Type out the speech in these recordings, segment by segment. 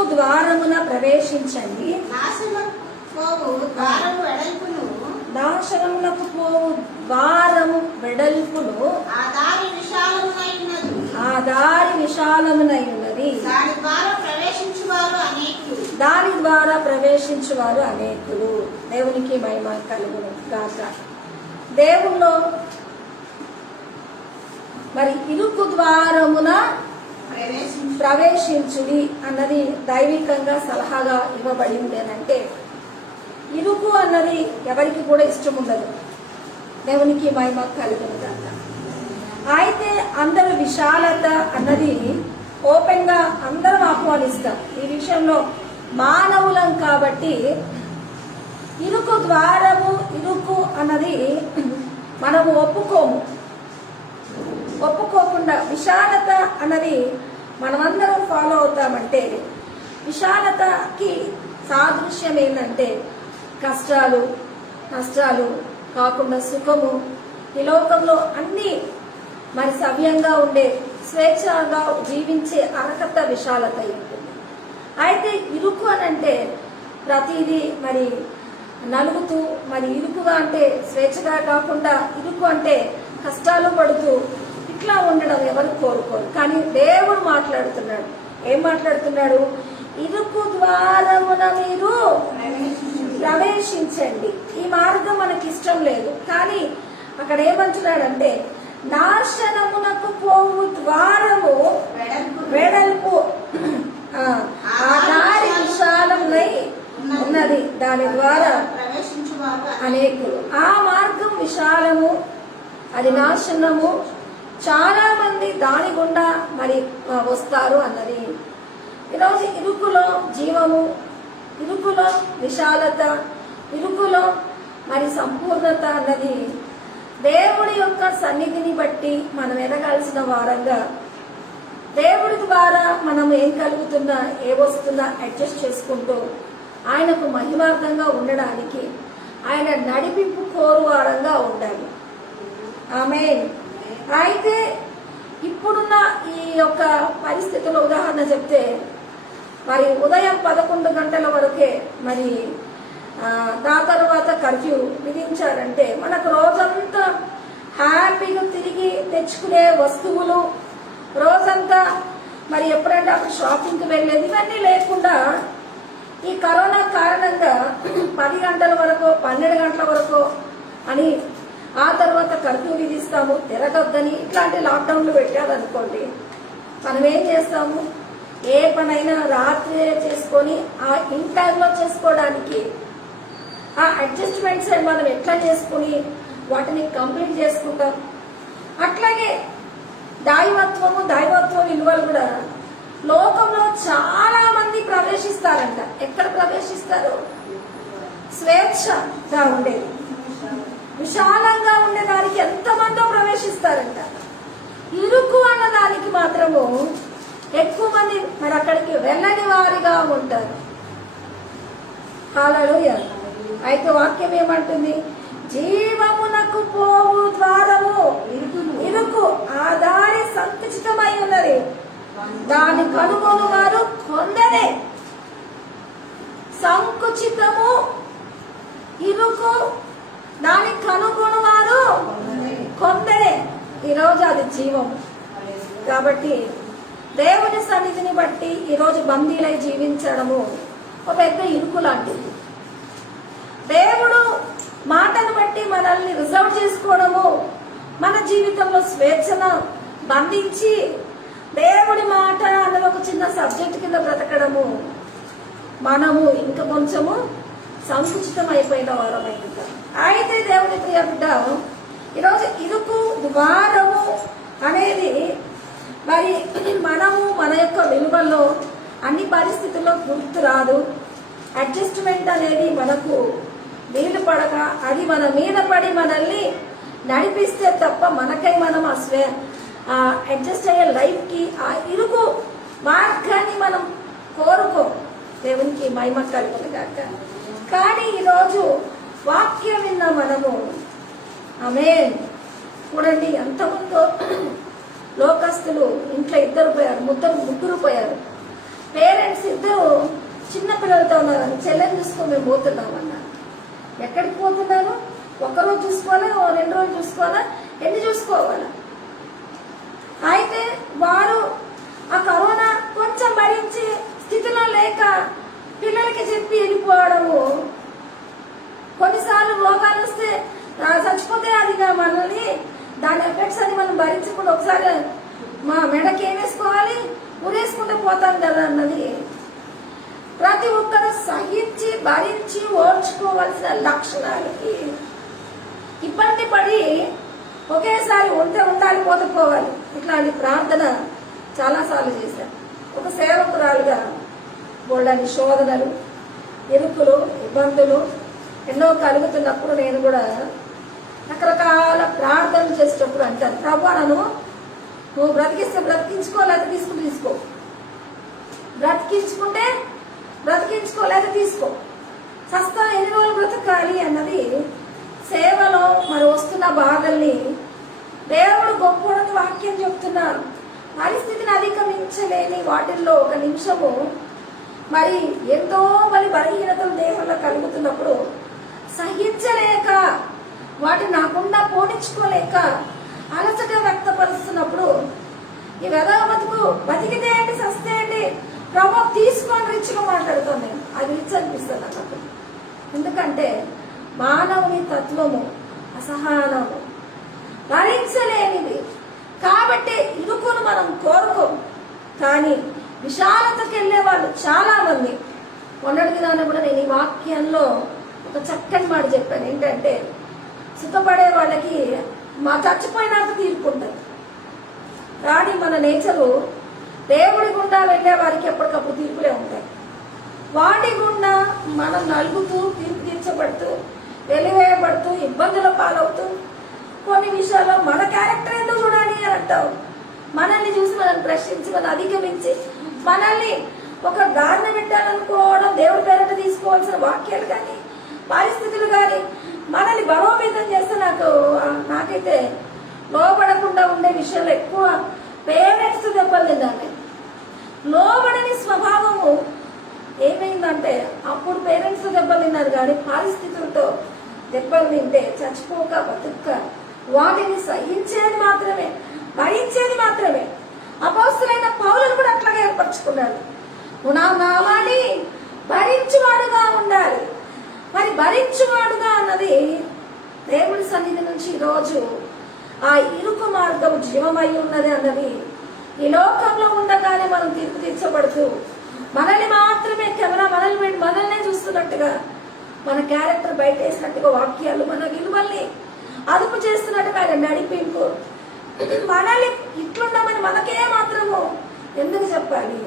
ఇరుకు ద్వారమున ప్రవేశించండి. నాశనమునకు పోవు ద్వారము వెడల్పును ఆ దారి విశాలమునై ఉన్నది. దాని ద్వారా ప్రవేశించువారు అనేకులు. దేవునికి మహిమ కలుగును గాక. దేవుల్లో మరి ఇరుకు ద్వారమున ప్రవేశించుడి అన్నది దైవికంగా సలహాగా ఇవ్వబడింది అని అంటే, ఇరుకు అన్నది ఎవరికి కూడా ఇష్టం ఉండదు. దేవునికి మహిమ కలుగును గాక. అయితే అందరూ విశాలత అన్నది ఓపెన్ గా అందరం ఆహ్వానిస్తాం. ఈ విషయంలో మానవులం కాబట్టి ఇరుకు ద్వారము ఇరుకు అన్నది మనము ఒప్పుకోకుండా విశాలత అన్నది మనమందరం ఫాలో అవుతామంటే, విశాలతకి సాదృశ్యం ఏంటంటే కష్టాలు నష్టాలు కాకుండా సుఖము, ఈ లోకంలో అన్ని మరి సవ్యంగా ఉండే స్వేచ్ఛగా జీవించే అర్హత విశాలత ఉంటుంది. అయితే ఇరుకు అని అంటే ప్రతిదీ మరి నలుగుతూ, మరి ఇరుకుగా అంటే స్వేచ్ఛగా కాకుండా ఇరుకు అంటే కష్టాలు పడుతూ ఇట్లా ఉండడం ఎవరు కోరుకోరు. కానీ దేవుడు మాట్లాడుతున్నాడు. ఏం మాట్లాడుతున్నాడు? ఇరుకు ద్వారమున మీరు ప్రవేశించండి. ఈ మార్గం మనకి ఇష్టం లేదు, కానీ అక్కడ ఏమంటున్నాడంటే నాశనమునకు పోవు ద్వారము వెడల్పు ఆ దారి విశాలమై ఉన్నది, దాని ద్వారా అనేకులు. ఆ మార్గం విశాలము, అది నాశనము, చాలా మంది దాని గుండా మరి వస్తారు అన్నది. ఈరోజు ఇరుకులో జీవము, ఇరుకులో విశాలత, ఇరుకులో మరి సంపూర్ణత అన్నది దేవుడి యొక్క సన్నిధిని బట్టి మనం ఎదగాల్సిన వారంగా, దేవుడి ద్వారా మనం ఏం కలుగుతున్నా ఏ వస్తున్నా అడ్జస్ట్ చేసుకుంటూ ఆయనకు మహిమార్థంగా ఉండడానికి ఆయన నడిపింపు కోరు వారంగా ఉండాలి. ఆమేన్. అయితే ఇప్పుడున్న ఈ యొక్క పరిస్థితుల్లో ఉదాహరణ చెప్తే, మరి ఉదయం 11 గంటల వరకే మరి దాని తర్వాత కర్ఫ్యూ విధించారంటే మనకు రోజంతా హ్యాపీగా తిరిగి తెచ్చుకునే వస్తువులు, రోజంతా మరి ఎప్పుడంటే అప్పుడు షాపింగ్కి వెళ్ళేది, ఇవన్నీ లేకుండా ఈ కరోనా కారణంగా 10 గంటల వరకు 12 గంటల వరకు అని, ఆ తర్వాత కర్ఫ్యూ విధిస్తాము తిరగొద్దని, ఇట్లాంటి లాక్డౌన్లు పెట్టారనుకోండి, మనం ఏం చేస్తాము? ఏ పనైనా రాత్రి చేసుకొని ఆ ఇన్ టైంలో చేసుకోవడానికి ఆ అడ్జస్ట్మెంట్స్ మనం ఎట్లా చేసుకుని వాటిని కంప్లీట్ చేసుకుంటాం. అట్లాగే దైవత్వ విలువలు కూడా లోకంలో చాలా మంది ప్రవేశిస్తారంట. ఎక్కడ ప్రవేశిస్తారు? స్వేచ్ఛగా ఉండేది, విశాలంగా ఉండేదానికి ఎంతమందో ప్రవేశిస్తారంట. ఇరుకు అన్న దానికి మాత్రము ఎక్కువ మంది మరి అక్కడికి వెళ్ళని వారిగా ఉంటారు. హల్లెలూయా. అయితే వాక్యం ఏమంటుంది? జీవమునకు పోవు ద్వారము ఇరుకు, ఆ దారి సంకుచితమై ఉన్నది, దాన్ని కనుగొను వారు కొందరే. సంకుచితము, ఇరుకు, దాన్ని కనుగొను వారు కొందరే. ఈరోజు అది జీవము. కాబట్టి దేవుని సన్నిధిని బట్టి ఈరోజు బందీలై జీవించడము ఒక పెద్ద ఇరుకు లాంటిది. దేవుడు మాటను బట్టి మనల్ని రిజర్వ్ చేసుకోవడము, మన జీవితంలో స్వేచ్ఛను బంధించి దేవుడి మాట అన్నది ఒక చిన్న సబ్జెక్ట్ కింద బ్రతకడము, మనము ఇంకా కొంచెము సంకుచితం అయిపోయిన వారమై ఉంటాం. అయితే దేవుని ప్రియ బిడ్డ, ఈరోజు ఇరుకు ద్వారము అనేది మరి మనము మన యొక్క విలువల్లో అన్ని పరిస్థితుల్లో గుర్తు రాదు. అడ్జస్ట్మెంట్ అనేది మనకు వీలు పడక అది మన మీద పడి మనల్ని నడిపిస్తే తప్ప మనకై మనం అడ్జస్ట్ అయ్యే లైఫ్కి ఆ ఇరుకు మార్గాన్ని మనం కోరుకో. దేవునికి మహిమ కలుగును గాక. కానీ ఈరోజు వాక్యం విన్న మనము ఆమేన్. చూడండి, ఎంతమందో లోకస్తులు ఇంట్లో 2 పోయారు, ముగ్గురు పోయారు. పేరెంట్స్ ఇద్దరు చిన్న పిల్లలతో ఉన్నారని చెల్లెని చూసుకొని మేము పోతున్నాం అన్నారు. ఎక్కడికి పోతున్నారు? ఒక్కరోజు చూసుకోవాలా, 2 రోజులు చూసుకోవాలా, ఎన్ని చూసుకోవాలా? అయితే వారు ఆ కరోనా కొంచెం భరించి స్థితిలో లేక పిల్లలకి చెప్పి వెళ్ళిపోవడము. కొన్నిసార్లు రోగాలు వస్తే చచ్చిపోతే అది మనల్ని దాని ఎఫెక్ట్స్ అది మనం భరించకుండా ఒకసారి మా మెడకి ఏం వేసుకోవాలి, ఉరేసుకుంటూ పోతాం కదా అన్నది. ప్రతి ఒక్కరు సహించి భరించి ఓర్చుకోవాల్సిన లక్షణాలకి ఇబ్బంది పడి ఒకేసారి ఉండాలి పోతే పోవాలి ఇట్లాంటి ప్రార్థన చాలాసార్లు చేశాను. ఒక సేవకురాలుగా బోల్డని శోధనలు, ఇరుకులు, ఇబ్బందులు ఎన్నో కలుగుతున్నప్పుడు నేను కూడా రకరకాల ప్రార్థనలు చేసేటప్పుడు అంటాను, ప్రభు నువ్వు బ్రతికిస్తే బ్రతికించుకో, లేదా తీసుకో, బ్రతికించుకుంటే బ్రతికించుకో, లేదా తీసుకో, సస్తా ఎన్ని రోజులు బ్రతకాలి అన్నది. సేవలో మరి వస్తున్న బాధల్ని దేవుడు గొప్పడని వాక్యం చెప్తున్నారు. పరిస్థితిని అధిగమించలేని వాటిల్లో ఒక నిమిషము మరి ఎంతో బలహీనతలు దేహంలో కలుగుతున్నప్పుడు సహించలేక వాటిని నాకుండా పోనించుకోలేక అలసట వ్యక్తపరుస్తున్నప్పుడు ఈ వెదవ బతుకు బతికితే ఏంటి, సస్తే ఏంటి, ప్రభు తీసుకొని రిచ్గా మాట్లాడుతాను నేను. అది రిచ్ అనిపిస్తుంది నాకు. ఎందుకంటే మానవుని తత్వము అసహనము భరించలేనిది కాబట్టి ఇరుకును మనం కోరుకోం. కానీ విశాలతకి వెళ్ళే వాళ్ళు చాలా మంది. మొన్నటి దినాన కూడా నేను ఈ వాక్యంలో ఒక చక్కని మాట చెప్పాను. ఏంటంటే సుఖపడే వాళ్ళకి మా చచ్చిపోయినాక తీర్పుంటుంది. కానీ మన నేచరు దేవుడి గుండా వెళ్ళే వారికి ఎప్పటికప్పుడు తీర్పులే ఉంటాయి. వాటి గుండా మనం నలుగుతూ తీర్పు తీర్చబడుతూ వెలివేయబడుతూ ఇబ్బందుల పాలవుతూ కొన్ని విషయాల్లో మన క్యారెక్టర్ ఎందుకు చూడాలి అని అంటావు. మనల్ని చూసి మనల్ని ప్రశ్నించి మనం అధిగమించి మనల్ని ఒక దారిన పెట్టాలనుకోవడం, దేవుడి పేరట తీసుకోవాల్సిన వాక్యాలు కానీ పరిస్థితులు కానీ మనల్ని బలోపేతం చేస్తే నాకైతే లోబడకుండా ఉండే విషయాలు ఎక్కువ పేరెంట్స్ దెబ్బలు తిన్నాను. లోబడని స్వభావము ఏమైందంటే అప్పుడు పేరెంట్స్ దెబ్బలు తిన్నారు కానీ పరిస్థితులతో దెబ్బలు తింటే చచ్చిపోక బతుక్క వాటిని సహించేది మాత్రమే, భరించేది మాత్రమే. అపోస్తలుడైన పౌలును కూడా అట్లాగే ఏర్పరచుకున్నాడు. నువ్వు నా నామాన్ని భరించువాడుగా ఉండాలి. మరి భరించువాడుగా అన్నది దేవుడి సన్నిధి నుంచి ఈరోజు ఆ ఇరుకు మార్గం జీవమై ఉన్నది అన్నది ఈ లోకంలో ఉండగానే మనం తీర్పు తీర్చబడుతూ మనల్ని మాత్రమే కెమెరా మనల్నే చూస్తున్నట్టుగా మన క్యారెక్టర్ బయట వేసినట్టుగా వాక్యాలు మన విలువల్ని అదుపు చేస్తున్నట్టుగా నడిపింపు మనల్ని ఇట్లుండమని మనకే మాత్రము ఎందుకు చెప్పాలి?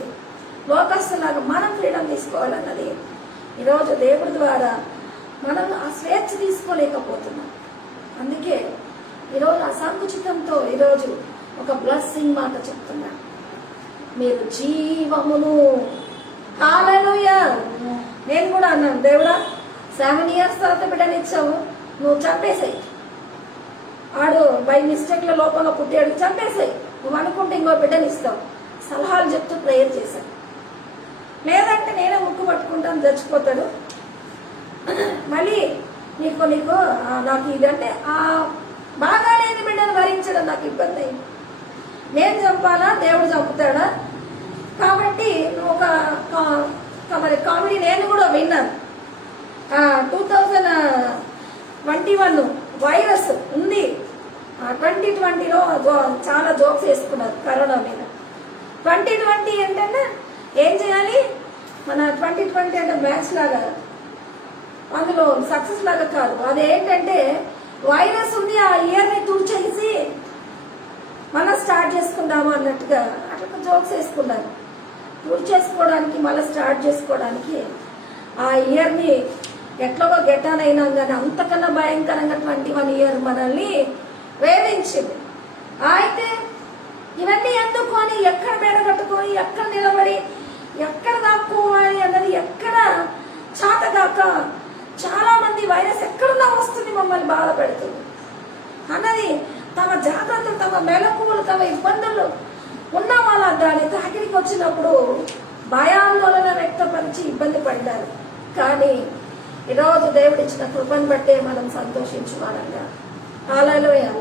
లోకస్తులాగా మనం ఫ్రీడమ్ తీసుకోవాలన్నది ఈరోజు దేవుడి ద్వారా మనం ఆ స్వేచ్ఛ తీసుకోలేకపోతున్నాం. అందుకే ఈరోజు అసంకుచితంతో ఈరోజు ఒక బ్లెస్సింగ్ మాట చెప్తున్నా, మీరు జీవమును. హల్లెలూయా. నేను కూడా అన్నాను, దేవుడా 7 years తర్వాత బిడ్డనిచ్చావు, నువ్వు చంపేసాయి. ఆడు బై మిస్టేక్ లో లోపల పుట్టాడు, చంపేసాయి. నువ్వు అనుకుంటే ఇంకో బిడ్డనిస్తావు. సలహాలు చెప్తూ ప్రేయర్ చేశాను. లేదంటే నేనే ముక్కు పట్టుకుంటాను, చచ్చిపోతాడు. మళ్ళీ నీకు నాకు ఇదంటే ఆ బాగా లేని బిడ్డను భరించడం నాకు ఇబ్బంది అయింది. నేను చంపాలా, దేవుడు చంపుతాడా? కాబట్టి ఒక మరి కామెడీ నేను కూడా విన్నాను. 2021 వైరస్ ఉంది. 2020లో చాలా జోక్స్ వేసుకున్నారు కరోనా మీద. 2020 ఏంటంటే ఏం చేయాలి? మన 2020 అంటే మ్యాచ్ లాగా, అందులో సక్సెస్ లాగా కాదు. అదేంటంటే వైరస్ ఉంది, ఆ ఇయర్ని తుడిచేసి మళ్ళీ స్టార్ట్ చేసుకుందాము అన్నట్టుగా అట్లా జోక్స్ వేసుకున్నారు. తుడిచేసుకోవడానికి మళ్ళీ స్టార్ట్ చేసుకోవడానికి ఆ ఇయర్ని ఎట్లాగో గెటానైనా కానీ అంతకన్నా భయంకరంగా 21 year మనల్ని వేధించింది. అయితే ఇవన్నీ ఎందుకు అని ఎక్కడ బెడగట్టుకొని ఎక్కడ నిలబడి ఎక్కడ దాక్కోవాలి అన్నది ఎక్కడ చాతగాక చాలా మంది వైరస్ ఎక్కడున్నా వస్తుంది మమ్మల్ని బాధ పెడుతుంది అన్నది తమ జాగ్రత్తలు, తమ మెలకువలు, తమ ఇబ్బందులు ఉన్న వాళ్ళ దాని తాకిడికి వచ్చినప్పుడు భయాందోళన వ్యక్తపరిచి ఇబ్బంది పడ్డారు. కానీ ఈరోజు దేవుడిచ్చిన కృపను బట్టే మనం సంతోషించువారంగా. హల్లెలూయా.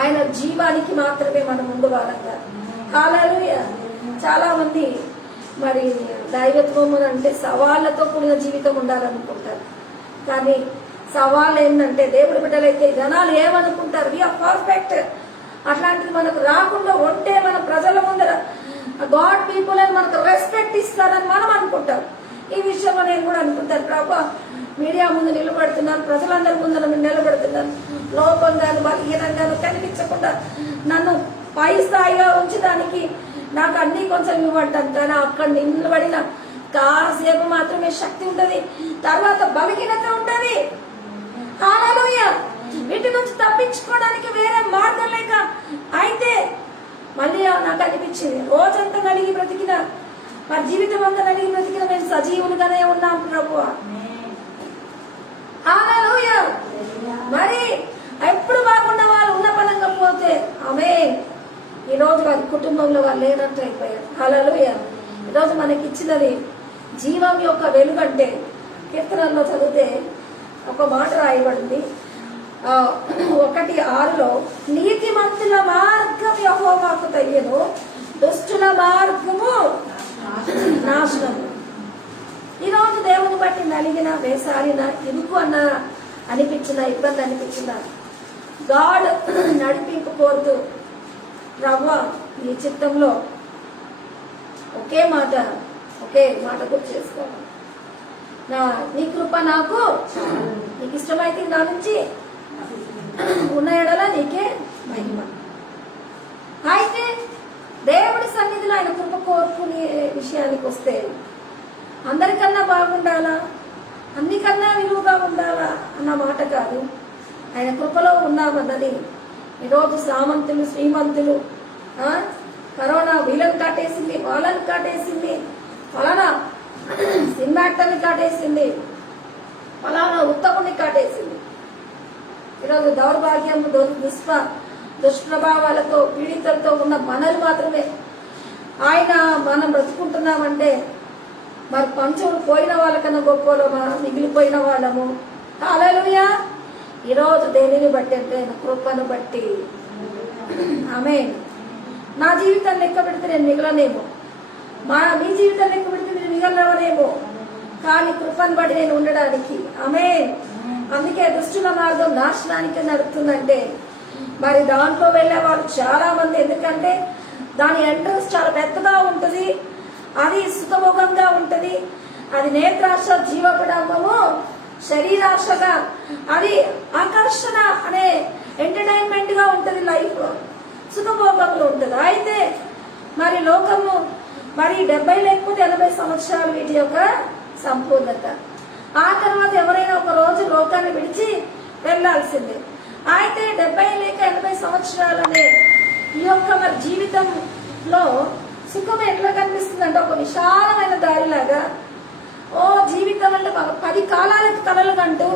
ఆయన జీవానికి మాత్రమే మనం ఉండవారంగా. హల్లెలూయా. చాలా మంది మరి దైవత్వం అంటే సవాళ్లతో కూడిన జీవితం ఉండాలనుకుంటారు. కానీ సవాళ్ళు ఏంటంటే దేవుడి బిడ్డలైతే జనాలు ఏమనుకుంటారు, వీఆర్ పర్ఫెక్ట్, అట్లాంటిది మనకు రాకుండా ఉంటే మన ప్రజల ముందర గాడ్ పీపుల్ అని మనకు రెస్పెక్ట్ ఇస్తారని మనం అనుకుంటాం. ఈ విషయంలో నేను కూడా అనుకుంటాను, ప్రభా మీడియా ముందు నిలబడుతున్నాను, ప్రజలందరి ముందు నన్ను నిలబడుతున్నాను, లోపంగాను బలహీనంగాను కనిపించకుండా నన్ను పై స్థాయిగా ఉంచడానికి నాకు అన్ని కొంచెం ఇవ్వంటాను. కానీ అక్కడ నిలబడిన కాసేపు మాత్రమే శక్తి ఉంటది, తర్వాత బలహీనత ఉంటది. హల్లెలూయా. వీటి నుంచి తప్పించుకోవడానికి వేరే మార్గం లేక అయితే మళ్ళీ నాకు అనిపించింది, రోజంతా నడిగి బ్రతికిన మరి జీవితం అంతా నడిగి బ్రతికిన మేము సజీవులుగానే ఉన్నాం ప్రభువా. హల్లెలూయా. మరి ఎప్పుడు బాగున్న వాళ్ళు ఉన్న పనంగా పోతే ఆమేన్. ఈరోజు వారి కుటుంబంలో వాళ్ళు లేనట్టు అయిపోయారు. హల్లెలూయా. ఈరోజు మనకి ఇచ్చినది జీవం యొక్క వెలుగు. అంటే కీర్తనల్లో చదివితే ఒక మాట రాయబడింది 1:6 నీతిమంతుల మార్గం యెహోవాకు తెలియను, దుష్టుల మార్గము నాశనము. ఈరోజు దేవుని బట్టి నలిగిన, వేసారిన, ఇరుకు అన్న అనిపించిన, ఇబ్బంది అనిపించిన గాడ్ నడిపింపు కోరుతూ రవ్వ ఈ చిత్తంలో ఒకే మాట గుర్తు చేసుకోవాలి. నీ కృప నాకు, నీకు ఇష్టమైతే నా నుంచి ఉన్న ఎడల నీకే మహిమ. అయితే దేవుడి సన్నిధిలో ఆయన కృప కోరుకునే విషయానికి వస్తే అందరికన్నా బాగుండాలా, అన్నికన్నా విలువగా ఉండాలా అన్న మాట కాదు. ఆయన కృపలో ఉన్నామన్నది ఈరోజు సామంతులు, శ్రీమంతులు, కరోనా వీళ్ళని కాటేసింది, వాళ్ళని కాటేసింది, ఫలానా సినిమాక్టర్ని కాటేసింది, ఫలానా ఉత్తముని కాటేసింది. ఈరోజు దౌర్భాగ్యం, దుష్ప్రభావాలతో పీడితులతో ఉన్న మనలు మాత్రమే ఆయన మనం బ్రతుకుంటున్నామంటే మరి పంచులు పోయిన వాళ్ళకన్నా గొప్పలమా, మిగిలిపోయిన వాళ్ళము. హల్లెలూయా. ఈరోజు దేనిని బట్టి అంటే కృపను బట్టి. ఆమేన్. నా జీవితాన్ని లెక్క పెడితే నేను మిగలనేమో, మీ జీవితాన్ని లెక్క పెడితే మీరు మిగలవనేమో, కానీ కృపను బట్టి నేను ఉండడానికి. ఆమేన్. అందుకే దుష్టుల మార్గం నాశనానికి నడుపుతుందంటే మరి దాంట్లో వెళ్లే వాళ్ళు చాలా మంది. ఎందుకంటే దాని ఎంట్రన్స్ చాలా పెద్దగా ఉంటుంది, అది సుఖభోగంగా ఉంటుంది, అది నేత్రాశ, జీవపడంబము, శరీరాశగా, అది ఆకర్షణ అనే ఎంటర్టైన్మెంట్ గా ఉంటుంది, లైఫ్ సుఖభోగంలో ఉంటుంది. అయితే మరి లోకము మరి 70 లేకపోతే 80 సంవత్సరాలు వీటి యొక్క సంపూర్ణత. ఆ తర్వాత ఎవరైనా ఒక రోజు లోకాన్ని విడిచి వెళ్లాల్సిందే. అయితే 70 లేక 80 సంవత్సరాలనే ఈ యొక్క మరి జీవితంలో సుఖం ఎట్లా కనిపిస్తుంది అంటే ఒక విశాలమైన దారిలాగా. జీవితం అంటే 10 కాలాలకు కలలు కంటూ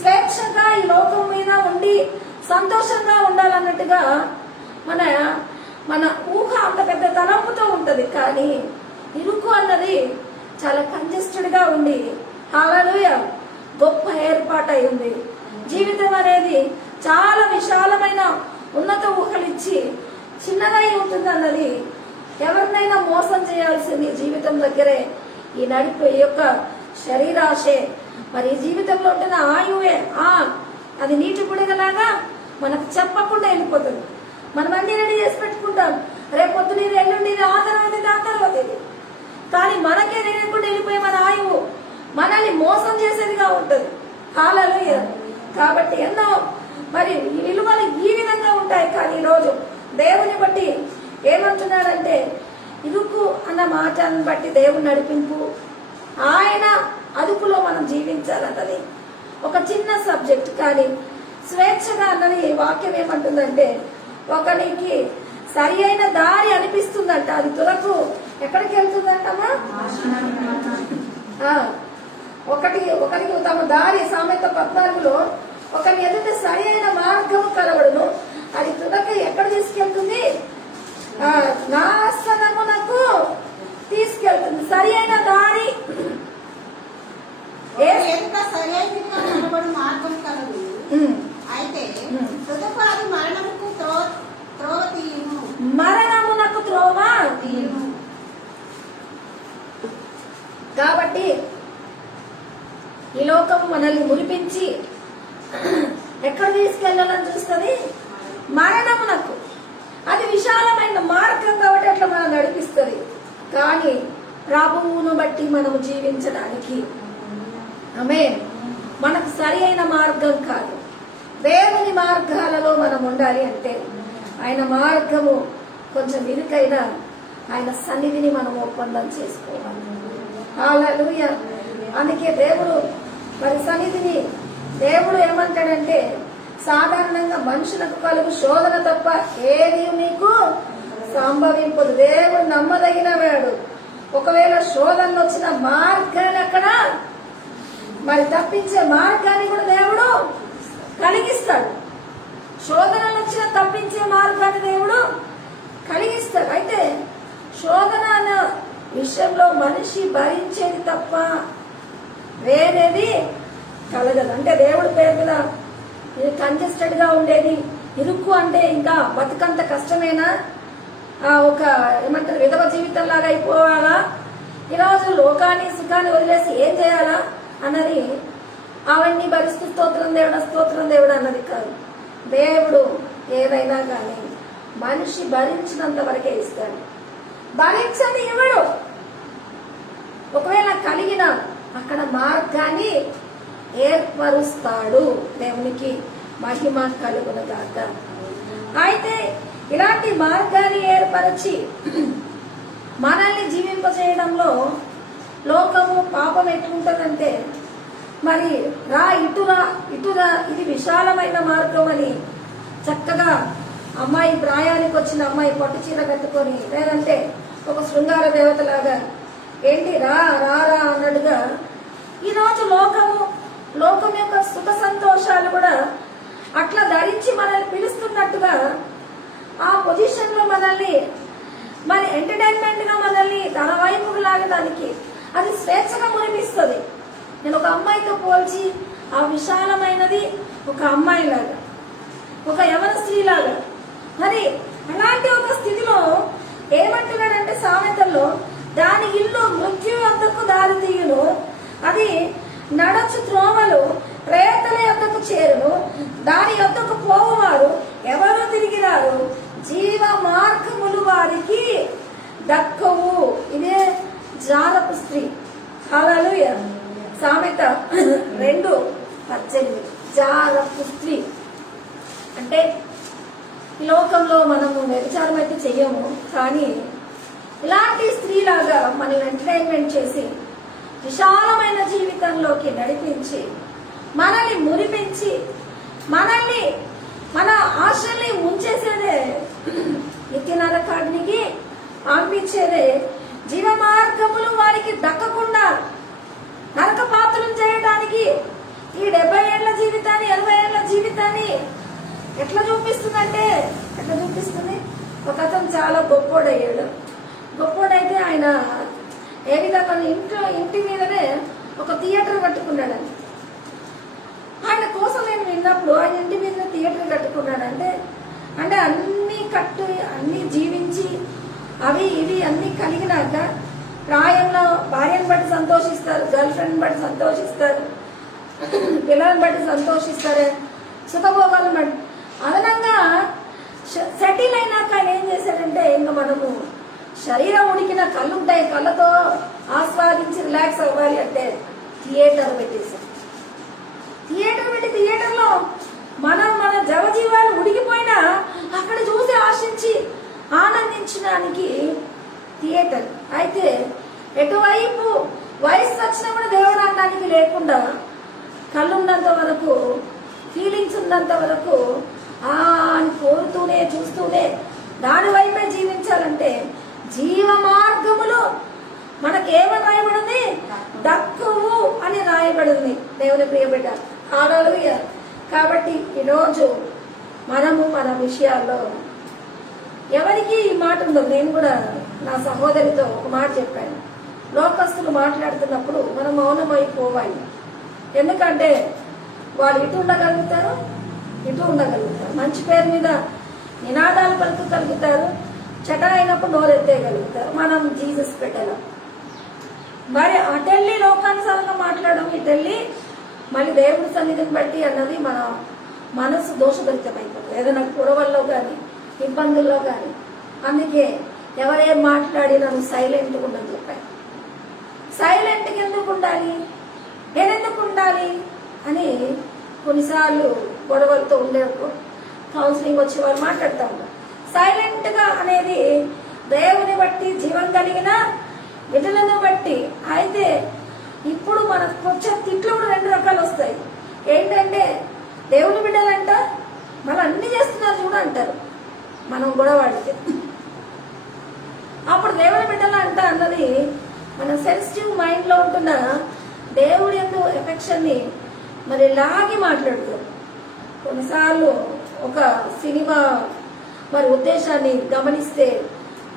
స్వేచ్ఛగా ఈ లోకం మీద ఉండి సంతోషంగా ఉండాలన్నట్టుగా మన ఊహ అంత పెద్ద తలంపుతో ఉంటది. కానీ ఇరుకు అన్నది చాలా కంజెస్టెడ్ గా ఉంది. హల్లెలూయా. గొప్ప ఏర్పాటు అయి ఉంది. జీవితం అనేది చాలా విశాలమైన ఉన్నత ఊహలిచ్చి చిన్నదై ఉంటుంది అన్నది ఎవరినైనా మోసం చేయాల్సింది జీవితం దగ్గరే ఈ నడిపి యొక్క శరీరాశే. మరి ఈ జీవితంలో ఉంటున్న ఆయువే అది నీటి బుడగలాగా మనకు చెప్పకుండా వెళ్ళిపోతుంది. మనం అన్ని రెడీ చేసి పెట్టుకుంటాం, రేపొద్దున ఇది, ఎల్లుండి ఇది, ఆ తర్వాత ఇది. కానీ మనకే తెలియకుండా వెళ్ళిపోయి మన ఆయువు మనల్ని మోసం చేసేదిగా ఉంటుంది. హల్లెలూయా. కాబట్టి ఎన్నో మరి విలువలు ఈ విధంగా ఉంటాయి. కానీ ఈరోజు దేవుని బట్టి ఏమంటున్నాడంటే ఇరుకు అన్న మాటను బట్టి దేవుని నడిపింపు, ఆయన అదుపులో మనం జీవించాలన్నది ఒక చిన్న సబ్జెక్ట్. కానీ స్వేచ్ఛగా అన్నది వాక్యం ఏమంటుందంటే ఒకరికి సరి అయిన దారి అనిపిస్తుందంట, అది తులకు ఎక్కడికి వెళ్తుందంటమ్మా? ఒకరికి తమ దారి, సామెత 14లో ఒకరి ఎదుట సరి అయిన మార్గము కలవడును, అది తులకు ఎక్కడ తీసుకెళ్తుంది? నాశనమునకు తీసుకెళ్తుంది. కాబట్టి ఈ లోకం మనల్ని మురిపించి ఎక్కడ తీసుకెళ్లాలని చూస్తుంది? మరణమునకు. అది విశాలమైన మార్గం కాబట్టి అట్లా మనం నడిపిస్తుంది. కానీ ప్రభువును బట్టి మనము జీవించడానికి ఆమేన్ మనకు సరి అయిన మార్గం కాదు. దేవుని మార్గాలలో మనం ఉండాలి అంటే ఆయన మార్గము కొంచెం ఇరుకైనా ఆయన సన్నిధిని మనం ఒప్పందం చేసుకోవాలి. హల్లెలూయా. అందుకే దేవుడు మరి సన్నిధిని దేవుడు ఏమంటాడంటే, సాధారణంగా మనుషులకు కలుగు శోధన తప్ప ఏది మీకు సంభవింపదు. దేవుడు నమ్మదగిన వాడు. ఒకవేళ శోధనలు వచ్చిన మార్గాన్ని అక్కడ మరి తప్పించే మార్గాన్ని కూడా దేవుడు కలిగిస్తాడు. శోధనలు వచ్చిన తప్పించే మార్గాన్ని దేవుడు కలిగిస్తాడు. అయితే శోధన అన్న విషయంలో మనిషి భరించేది తప్ప వేరేది కలగదు. అంటే దేవుడి పేరు మీద ఇది కంజెస్టెడ్ గా ఉండేది, ఇరుక్కు అంటే ఇంకా బతుకంత కష్టమేనా, ఒక ఏమంటారు విధవ జీవితం లాగా అయిపోవాలా, ఈరోజు లోకాన్ని సుఖాన్ని వదిలేసి ఏం చేయాలా అన్నది, అవన్నీ భరిస్తూ స్తోత్రం దేవుడు అన్నది కాదు. దేవుడు ఏదైనా కానీ మనిషి భరించినంత వరకే ఇస్తాడు, భరించని ఇవ్వడు. ఒకవేళ కలిగిన అక్కడ మార్గాన్ని ఏర్పరుస్తాడు. దేవునికి మహిమ కలుగునుగాక. అయితే ఇలాంటి మార్గాన్ని ఏర్పరిచి మనల్ని జీవింపజేయడంలో లోకము పాపం ఎట్లుంటుందంటే, మరి ఇటురా ఇది విశాలమైన మార్గం అని చక్కగా అమ్మాయి ప్రాయానికి వచ్చిన అమ్మాయి పట్టు చీర కట్టుకొని, లేదంటే ఒక శృంగార దేవతలాగా ఏంటి రా అన్నట్టుగా ఈరోజు లోకం యొక్క సుఖ సంతోషాలు కూడా అట్లా ధరించి మనల్ని పిలుస్తున్నట్టుగా ఆ పొజిషన్ లో మనల్ని మరి ఎంటర్టైన్మెంట్ గా మనల్ని తన వైపుకు లాగడానికి అది స్వేచ్ఛగా మునిపిస్తుంది. నేను ఒక అమ్మాయితో పోల్చి ఆ విశాలమైనది ఒక అమ్మాయి లాగా, ఒక యవన స్త్రీ లాగా, మరి అలాంటి ఒక స్థితిలో ఏమంటున్నాడంటే సామెతల్లో, దాని ఇల్లు మృత్యు వద్దకు దారి తీయును, అది నడచు త్రోవలు ప్రేతల యొద్దకు చేరును, దాని యొద్దకు పోవువారు ఎవరు తిరిగి రారు, జీవ మార్గములు వారికి దక్కవు. ఇదే జారపు స్త్రీ. హల్లెలూయా. సామెత 2:18 జారపు స్త్రీ అంటే ఈ లోకంలో మనము వ్యభిచారం అయితే చెయ్యము, కానీ ఇలాంటి స్త్రీలాగా మనం ఎంటర్టైన్మెంట్ చేసి విశాలమైన జీవితంలోకి నడిపించి మనల్ని మురిపించి మనల్ని మన ఆశల్ని ముంచేసేదే, నిత్య నరకాగ్నికి పంపించేదే, జీవ మార్గములు వారికి దక్కకుండా నరక పాత్రలు చేయడానికి ఈ 70 ఏళ్ల జీవితాన్ని 80 ఏళ్ల జీవితాన్ని ఎట్లా చూపిస్తుందంటే, ఎట్లా చూపిస్తుంది? ఒక అతను చాలా గొప్పోడయ్యాడు. గొప్పోడైతే ఆయన ఏ విధంగా ఇంటి మీదనే ఒక థియేటర్ కట్టుకున్నాడని, ఆయన కోసం నేను విన్నప్పుడు ఆయన ఇంటి మీద థియేటర్ కట్టుకున్నాడంటే, అంటే అన్ని జీవించి అవి ఇవి అన్ని కలిగినాక ప్రాయంలో భార్యను బట్టి సంతోషిస్తారు, గర్ల్ ఫ్రెండ్ బట్టి సంతోషిస్తారు, పిల్లలను బట్టి సంతోషిస్తారు, సుఖభోగాలను బట్టి. అదనంగా సెటిల్ అయినాక ఆయన ఏం చేశాడంటే, ఇంకా మనము శరీరం ఉడికిన కళ్ళు ఉంటాయి, కళ్ళతో ఆస్వాదించి రిలాక్స్ అవ్వాలి అంటే థియేటర్ పెట్టేశాం. థియేటర్లో మన జవజీవాలు ఉడికిపోయినా అక్కడ చూసి ఆశించి ఆనందించడానికి థియేటర్. అయితే ఎటువైపు వయసు వచ్చినా కూడా దేవుడు అనడానికి లేకుండా కళ్ళు ఉన్నంత వరకు, ఫీలింగ్స్ ఉన్నంత వరకు అని కోరుతూనే చూస్తూనే దాని వైపే జీవించాలంటే జీవ మార్గములు మనకేమని రాయబడింది? దక్కువు అని రాయబడింది. దేవుని ప్రియబిడ్డ, హల్లెలూయా. కాబట్టి ఈరోజు మనము మన విషయాల్లో ఎవరికి ఈ మాట ఉందో, నేను కూడా నా సహోదరితో ఒక మాట చెప్పాను, లోకస్తులు మాట్లాడుతున్నప్పుడు మనం మౌనమైపోవాలి. ఎందుకంటే వాళ్ళు ఇటు ఉండగలుగుతారు, ఇటు ఉండగలుగుతారు, మంచి పేరు మీద నినాదాలు పలుకగలుగుతారు, చట అయినప్పుడు నోరెత్తేయగలుగుతారు. మనం జీసస్ పెట్టలేం. మరి అటెళ్ళి లోకానుసారంగా మాట్లాడడం, ఇటెళ్ళి మళ్ళీ దేవుడి సన్నిధిని బట్టి అన్నది మన మనసు దోషభరితమైపోతుంది, ఏదైనా గొడవల్లో కానీ ఇబ్బందుల్లో కానీ. అందుకే ఎవరేం మాట్లాడినా నువ్వు సైలెంట్గా ఉండని చెప్పాను. సైలెంట్గా ఎందుకు ఉండాలి, నేనెందుకు ఉండాలి అని కొన్నిసార్లు గొడవలతో ఉండేప్పుడు కౌన్సిలింగ్ వచ్చి వాళ్ళు మాట్లాడుతూ ఉంటారు. సైలెంట్గా అనేది దేవుని బట్టి, జీవం కలిగిన బిడ్డలను బట్టి. అయితే ఇప్పుడు మనకు వచ్చే తిట్లు కూడా 2 రకాలు వస్తాయి. ఏంటంటే దేవుని బిడ్డలంట మళ్ళీ అన్ని చేస్తున్నారు చూడ అంటారు మనం గొడవాడితే. అప్పుడు దేవుని బిడ్డలు అంట అన్నది మన సెన్సిటివ్ మైండ్లో ఉంటున్న దేవుడి యొక్క ఎఫెక్షన్ని మరి లాగి మాట్లాడుతారు. కొన్నిసార్లు ఒక సినిమా మరి ఉద్దేశాన్ని గమనిస్తే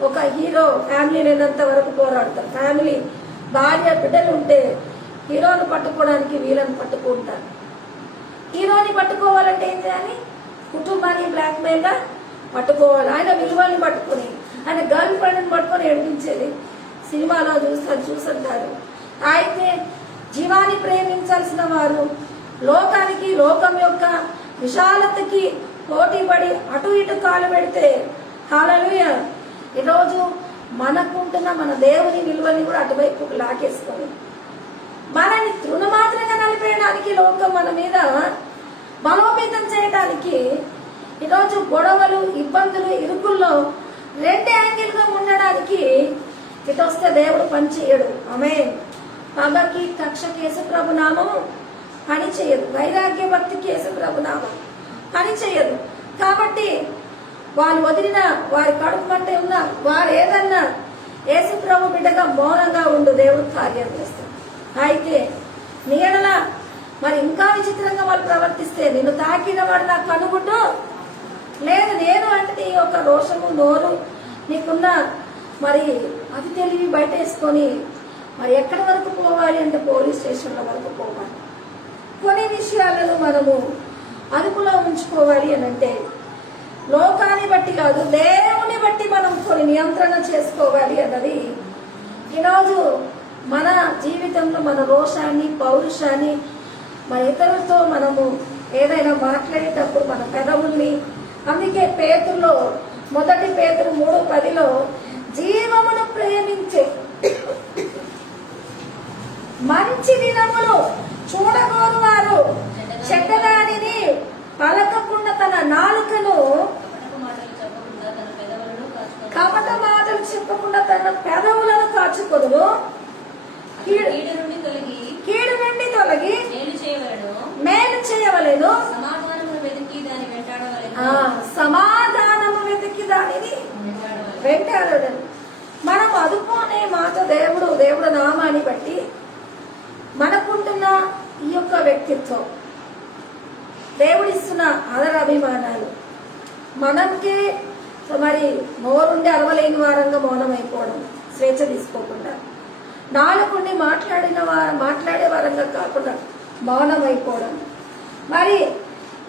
ఒక హీరో ఫ్యామిలీ లేనంత వరకు పోరాడతారు. ఫ్యామిలీ భార్య బిడ్డలు ఉంటే హీరోని పట్టుకోవడానికి వీళ్ళని పట్టుకుంటారు. హీరోని పట్టుకోవాలంటే ఏం చేయాలి, కుటుంబాన్ని బ్లాక్మెయిల్గా పట్టుకోవాలి. ఆయన విలువల్ని పట్టుకొని, ఆయన గర్ల్ ఫ్రెండ్ని పట్టుకొని ఏడిపించేది సినిమాలో చూస్తుంటారు. అయితే జీవాన్ని ప్రేమించాల్సిన వారు లోకానికి, లోకం యొక్క విశాలతకి పోటీపడి అటు ఇటు కాలు పెడితే హల్లెలూయా, ఈరోజు మనకుంటున్న మన దేవుని విలువని కూడా అటువైపు లాగేసుకొని మనని తృణమాత్రంగా నలిపేయడానికి, లోకం మన మీద బలోపేతం చేయడానికి ఈరోజు గొడవలు, ఇబ్బందులు, ఇరుకుల్లో 2 యాంగిల్గా ఉండడానికి ఇటు వస్తే దేవుడు పని చేయడు. ఆమేన్. పగకి, కక్షకి యేసుప్రభు నామం పని చేయదు. వైరాగ్య భక్తికి యేసుప్రభు నామం పని చేయదు. కాబట్టి వాళ్ళు వదిలిన, వారి కడుపు కంటే ఉన్న వారు ఏదన్నా యేసుప్రభు బిడ్డగా మౌనంగా ఉండు, దేవుడు కార్యం చేస్తాడు. అయితే నీడల మరి ఇంకా విచిత్రంగా వాళ్ళు ప్రవర్తిస్తే, నిన్ను తాకిన వాడు నాకు కనుగుడ్డు లేదు, నేను అంటే నీ యొక్క రోషము, నోరు, నీకున్న మరి అది తెలివి బయట వేసుకొని మరి ఎక్కడి వరకు పోవాలి అంటే పోలీస్ స్టేషన్ల వరకు పోవాలి. కొన్ని విషయాలను మనము అదుపులో ఉంచుకోవాలి అని అంటే లోకాన్ని బట్టి కాదు, దేవుని బట్టి మనం కొన్ని నియంత్రణ చేసుకోవాలి అన్నది ఈరోజు మన జీవితంలో మన రోషాన్ని, పౌరుషాన్ని మన ఇతరులతో మనము ఏదైనా మాట్లాడేటప్పుడు మన పెదవుల్ని. అందుకే పేతురులో 1 పేతురు 3:10 జీవమును ప్రేమించే మంచి దినములు చూడగోరు వారు చెడ్డదానిని పలకకుండా తన నాలుకను, కపట మాటలు చెప్పకుండా తన పెదవులను కాచుకొనును. కీడు నుండి తొలగి మేలు చేయవలెను. సమాధానము వెతికి దానిని వెంటాడను. మనం అదుపు అనే మాట దేవుడు నామాన్ని బట్టి మనకుంటున్న ఈ యొక్క వ్యక్తిత్వం, దేవుడిస్తున్న ఆదరాభిమానాలు, మనకే మరి నోరుండి అరవలేని వారంగా మౌనం అయిపోవడం, స్వేచ్ఛ తీసుకోకుండా, నాలుగుండి మాట్లాడే వారంగా కాకుండా మౌనం అయిపోవడం, మరి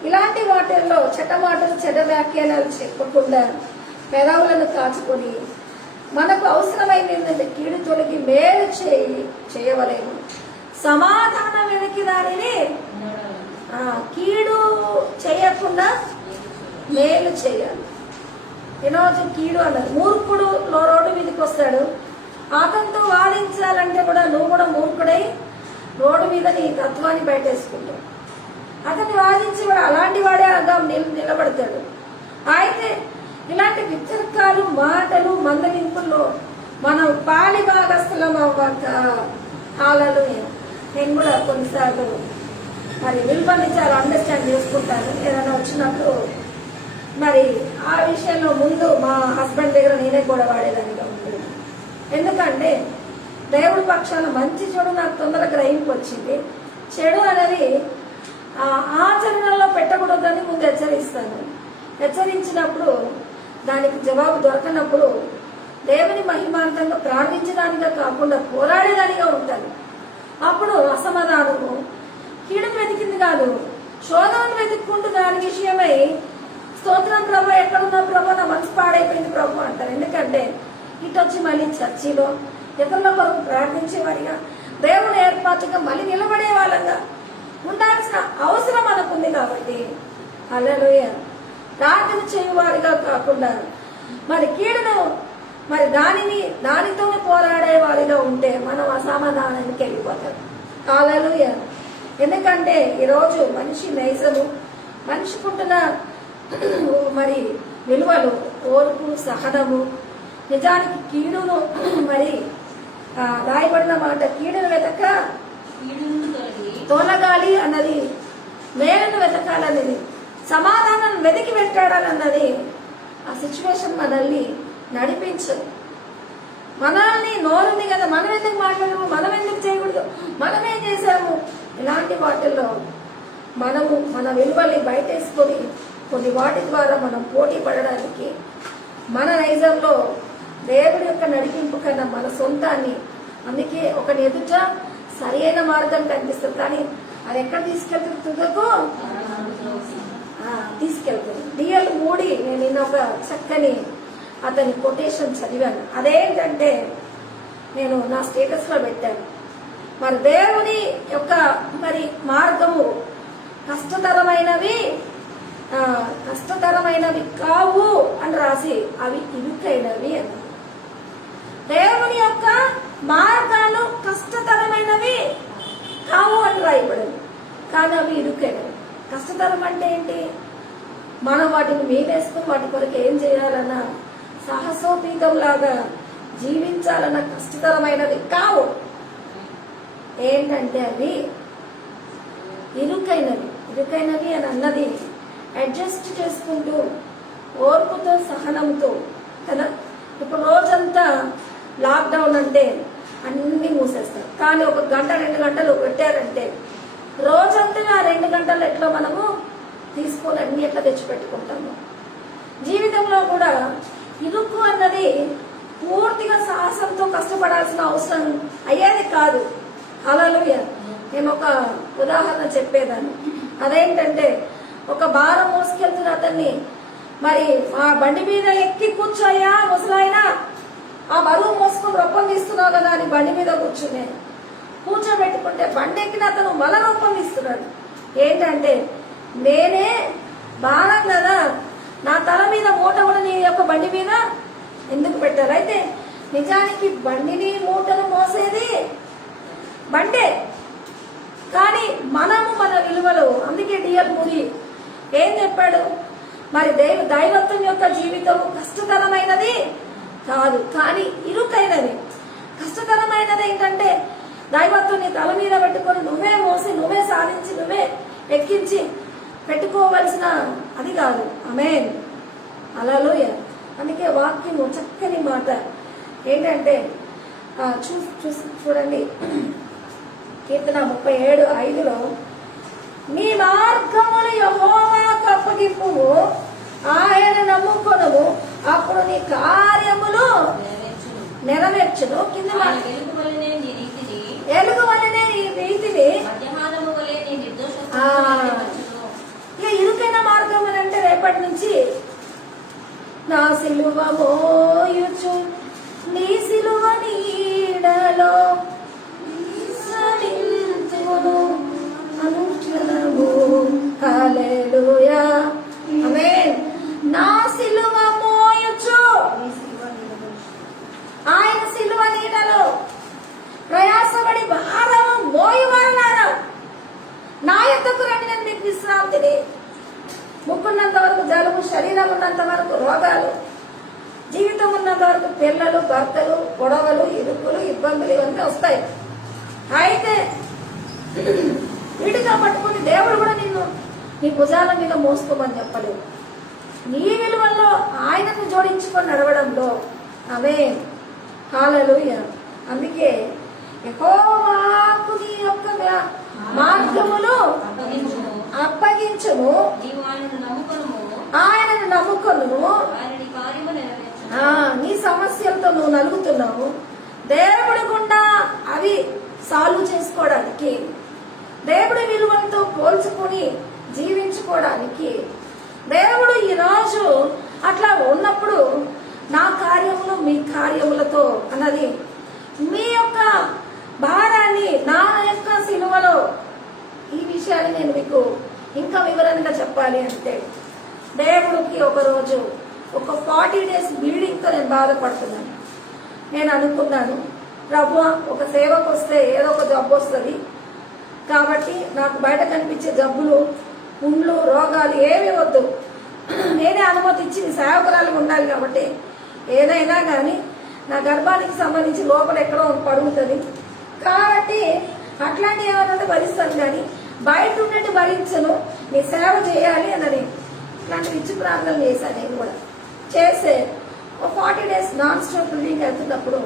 ఇలాంటి వాటిల్లో చెడ్డ మాటలు, చెడ్డ వ్యాఖ్యానాలు చెప్పకుండా పెదవులను కాచుకొని మనకు అవసరమైంది ఏంటంటే కీడు తొలగి మేలు చేయవలేము. సమాధానం వెనక్కి దానిని కీడు చేయకుండా మేలు చేయాలి. ఈరోజు కీడు అన్నది మూర్ఖుడు రోడ్డు మీదకి వస్తాడు, అతనితో వాదించాలంటే కూడా నువ్వు కూడా మూర్ఖుడై రోడ్డు మీద నీ తత్వాన్ని బయటేసుకుంటావు. అతన్ని వాదించి కూడా అలాంటి వాడే అగా నిలబడతాడు. అయితే ఇలాంటి వితర్కాలు, మాటలు, మందలింపుల్లో మనం పాలి భాగస్థలం అవ్వక హాలలో నేను కూడా కొన్నిసార్లు మరి విలువని చాలా అండర్స్టాండ్ చేసుకుంటాను. ఏదైనా వచ్చినప్పుడు మరి ఆ విషయంలో ముందు మా హస్బెండ్ దగ్గర నేనే కూడా వాడేదానిగా ఉంటుంది. ఎందుకంటే దేవుడి పక్షాన మంచి చెడు నాకు తొందరగా గ్రహింపు వచ్చింది. చెడు అనేది ఆచరణలో పెట్టకూడదని ముందు హెచ్చరిస్తాను. హెచ్చరించినప్పుడు దానికి జవాబు దొరకనప్పుడు దేవుని మహిమాంతంగా ప్రార్థించడానిగా కాకుండా పోరాడేదానిగా ఉంటాను. అప్పుడు అసమాధానము, కీడును వెతికింది కాదు, శోధనను వెతుక్కుంటూ దాని విషయమై స్తోత్రం ప్రభు, ఎక్కడున్నా ప్రభు, నా మనసు పాడైపోయింది ప్రభు అంటారు. ఎందుకంటే ఇటు వచ్చి మళ్ళీ చర్చిలో ఇతరుల కొరకు ప్రార్థించేవారిగా, దేవుని ఏర్పాటుగా మళ్ళీ నిలబడే వాళ్ళంగా ఉండాల్సిన అవసరం మనకుంది. కాబట్టి హల్లెలూయా, ప్రార్థన చేయువారిగా కాకుండా మరి కీడును మరి దానితోనే పోరాడే వారిగా ఉంటే మనం అసమాధానానికి వెళ్ళిపోతాం. హల్లెలూయా. ఎందుకంటే ఈరోజు మనిషి నైజము, మనిషికుంటున్న మరి విలువలు, ఓర్పు, సహనము, నిజానికి కీడును మరి రాయబడిన మాట, కీడును వెతక తొలగాలి అన్నది, మేలును వెతకాలన్నది, సమాధానం వెతికి పెట్టాడన్నది. ఆ సిచ్యువేషన్ మనల్ని నడిపించదు. మనల్ని నోరుంది కదా, మనం ఎందుకు మాట్లాడము, మనం ఎందుకు చేయకూడదు, మనమేం చేశాము, ఇలాంటి వాటిల్లో మనము మన విలువల్ని బయటేసుకొని కొన్ని వాటి ద్వారా మనం పోటీ పడడానికి మన నైజంలో దేవుడి యొక్క నడిపింపు కన్నా మన సొంతాన్ని, అందుకే ఒకటి ఎదుట సరి అయిన మార్గం కనిపిస్తుంది, కానీ అది ఎక్కడ తీసుకెళ్తుంది, తుదకు తీసుకెళ్తుంది. డిఎల్ మూడి నేను నిన్న ఒక చక్కని అతని కొటేషన్ చదివాను. అదేంటంటే నేను నా స్టేటస్ లో పెట్టాను. మరి దేవుని యొక్క మరి మార్గము కష్టతరమైనవి కావు అని రాసి అవి ఇరుకైనవి అని. దేవుని యొక్క మార్గాలు కష్టతరమైనవి కావు అని రాయబడింది, కానీ అవి ఇరుకైనవి. కష్టతరం అంటే ఏంటి? మనం వాటిని మీదేసుకుని వాటి కొరకు ఏం చేయాలన్నా, సాహసోపేతం లాగా జీవించాలన్న కష్టతరమైనది కావు. ఏంటంటే అవి ఇరుకైనవి అని అన్నది అడ్జస్ట్ చేసుకుంటూ ఓర్పుతో సహనంతో కదా. ఇప్పుడు రోజంతా లాక్డౌన్ అంటే అన్ని మూసేస్తారు, కానీ ఒక గంట 2 గంటలు పెట్టారంటే రోజంతా ఆ 2 గంటలు ఎట్లా మనము తీసుకొని అన్ని ఎట్లా తెచ్చిపెట్టుకుంటాము. జీవితంలో కూడా ఇరుకు అన్నది పూర్తిగా సాహసంతో కష్టపడాల్సిన అవసరం అయ్యేది కాదు. హల్లెలూయా. నేను ఒక ఉదాహరణ చెప్పేదాన్ని. అదేంటంటే ఒక భారం మోసుకెళ్తున్న అతన్ని మరి ఆ బండి మీద ఎక్కి కూర్చోయ్యా ముసలాయన, ఆ బరువు మోసుకొని రొప్పం తీస్తున్నావు కదా అని బండి మీద కూర్చోబెట్టుకుంటే బండి ఎక్కిన అతను మళ్ళా రొప్పం తీస్తున్నాడు. ఏంటంటే నేనే భారం కదా, నా తల మీద మూట కూడా నీ యొక్క బండి మీద ఎందుకు పెట్టాలి? అయితే నిజానికి బండిని మూటను మోసేది బండే, కానీ మనము మన విలువలు. అందుకే డిఎల్ మూడి ఏం చెప్పాడు? మరి దైవత్వం యొక్క జీవితము కష్టతరమైనది కాదు, కానీ ఇరుకైనది. కష్టతరమైనది ఏంటంటే దైవత్వాన్ని తల మీద పెట్టుకొని నువ్వే మోసి, నువ్వే సాధించి, నువ్వే ఎక్కించి పెట్టుకోవలసిన అది కాదు. ఆమేన్. హల్లెలూయా. అందుకే వాక్యము చక్కని మాట ఏంటంటే చూడండి, కీర్తన 37:5లో నీ మార్గములు యెహోవాకు అప్పగింపుము, ఆయన నమ్ముకొనుము, అప్పుడు నీ కార్యములు నెరవేర్చును. కింద ఎలుగు వలనే నీ నీతిని, ఇక ఇరుకైన మార్గం అని అంటే రేపటి నుంచి నా సిలువ మోయుచు నీ సిలువ నీడలో అనుక్షణము. హల్లెలూయా. ఆమేన్. నా సిలువ మోయుచు, ఆయన సిలువ నీడలో ప్రయాసపడి భారము మోయువారలారా నా యొద్దకు రండి, నేను మీకు విశ్రాంతిని. ముక్కున్నంత వరకు జలుబు, శరీరం ఉన్నంత వరకు రోగాలు, జీవితం ఉన్నంత వరకు పిల్లలు, భర్తలు, గొడవలు, ఇరుకులు, ఇబ్బందులు ఇవన్నీ వస్తాయి. అయితే వీటితో పట్టుకుని దేవుడు కూడా నిన్ను నీ భుజాల మీద మోసుకోమని చెప్పలేదు. నీ విలువల్లో ఆయనను జోడించుకొని నడవడంలో ఆమేన్. హల్లెలూయా. అందుకే యెహోవాకు నీ యొక్క మార్గములు అప్పగించుము, ఆయనను నమ్ముకొనుము. నీ సమస్యలతో నువ్వు నలుగుతున్నావు, దేవుడి గుండా అవి సాల్వ్ చేసుకోవడానికి, దేవుడి విలువలతో పోల్చుకొని జీవించుకోవడానికి దేవుడు ఈరోజు అట్లా ఉన్నప్పుడు నా కార్యములు మీ కార్యములతో అన్నది మీ యొక్క భారాన్ని నా యొక్క సిలువలో ఈ విషయాన్ని నేను మీకు ఇంకా వివరంగా చెప్పాలి అంటే దేవుడికి ఒకరోజు ఒక 40 days బ్లీడింగ్తో నేను బాధపడుతున్నాను. నేను అనుకున్నాను, ప్రభువా ఒక సేవకు వస్తే ఏదో ఒక జబ్బు వస్తుంది కాబట్టి నాకు బయట కనిపించే జబ్బులు, పుండ్లు, రోగాలు ఏమీ వద్దు, నేనే అనుమతి ఇచ్చి సేవకురాలుగా ఉండాలి కాబట్టి ఏదైనా కానీ నా గర్భానికి సంబంధించి లోపల ఎక్కడో పడుతుంది కాబట్టి అట్లాంటి ఏమైనా భరిస్తాను కానీ బయట ఉన్నట్టు భరించను, నీ సేవ చేయాలి అన్నది ఇట్లాంటి ఇచ్చి ప్రార్థన చేశాను. నేను కూడా చేసే ఒక 40 days నాన్ స్టాప్ బ్లీడింగ్ అవుతున్నప్పుడు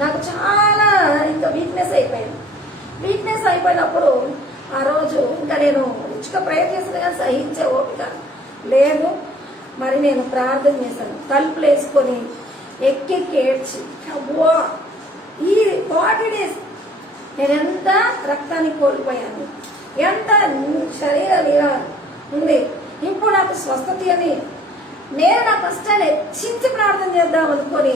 నాకు చాలా ఇంకా వీక్నెస్ అయిపోయినప్పుడు ఆ రోజు ఇంకా నేను రుచిగా ప్రయత్నిస్తుంది కానీ సహించే ఓపిక లేదు. మరి నేను ప్రార్థన చేశాను, తలుపులు వేసుకొని ఎక్కి ఏడ్చి ఈ 40 days నేను ఎంత రక్తాన్ని కోల్పోయాను, ఎంత శరీరం ఉంది. ఇప్పుడు నాకు స్వస్థత అని నేను నా కష్టాన్ని హెచ్చించి ప్రార్థన చేద్దాం అనుకొని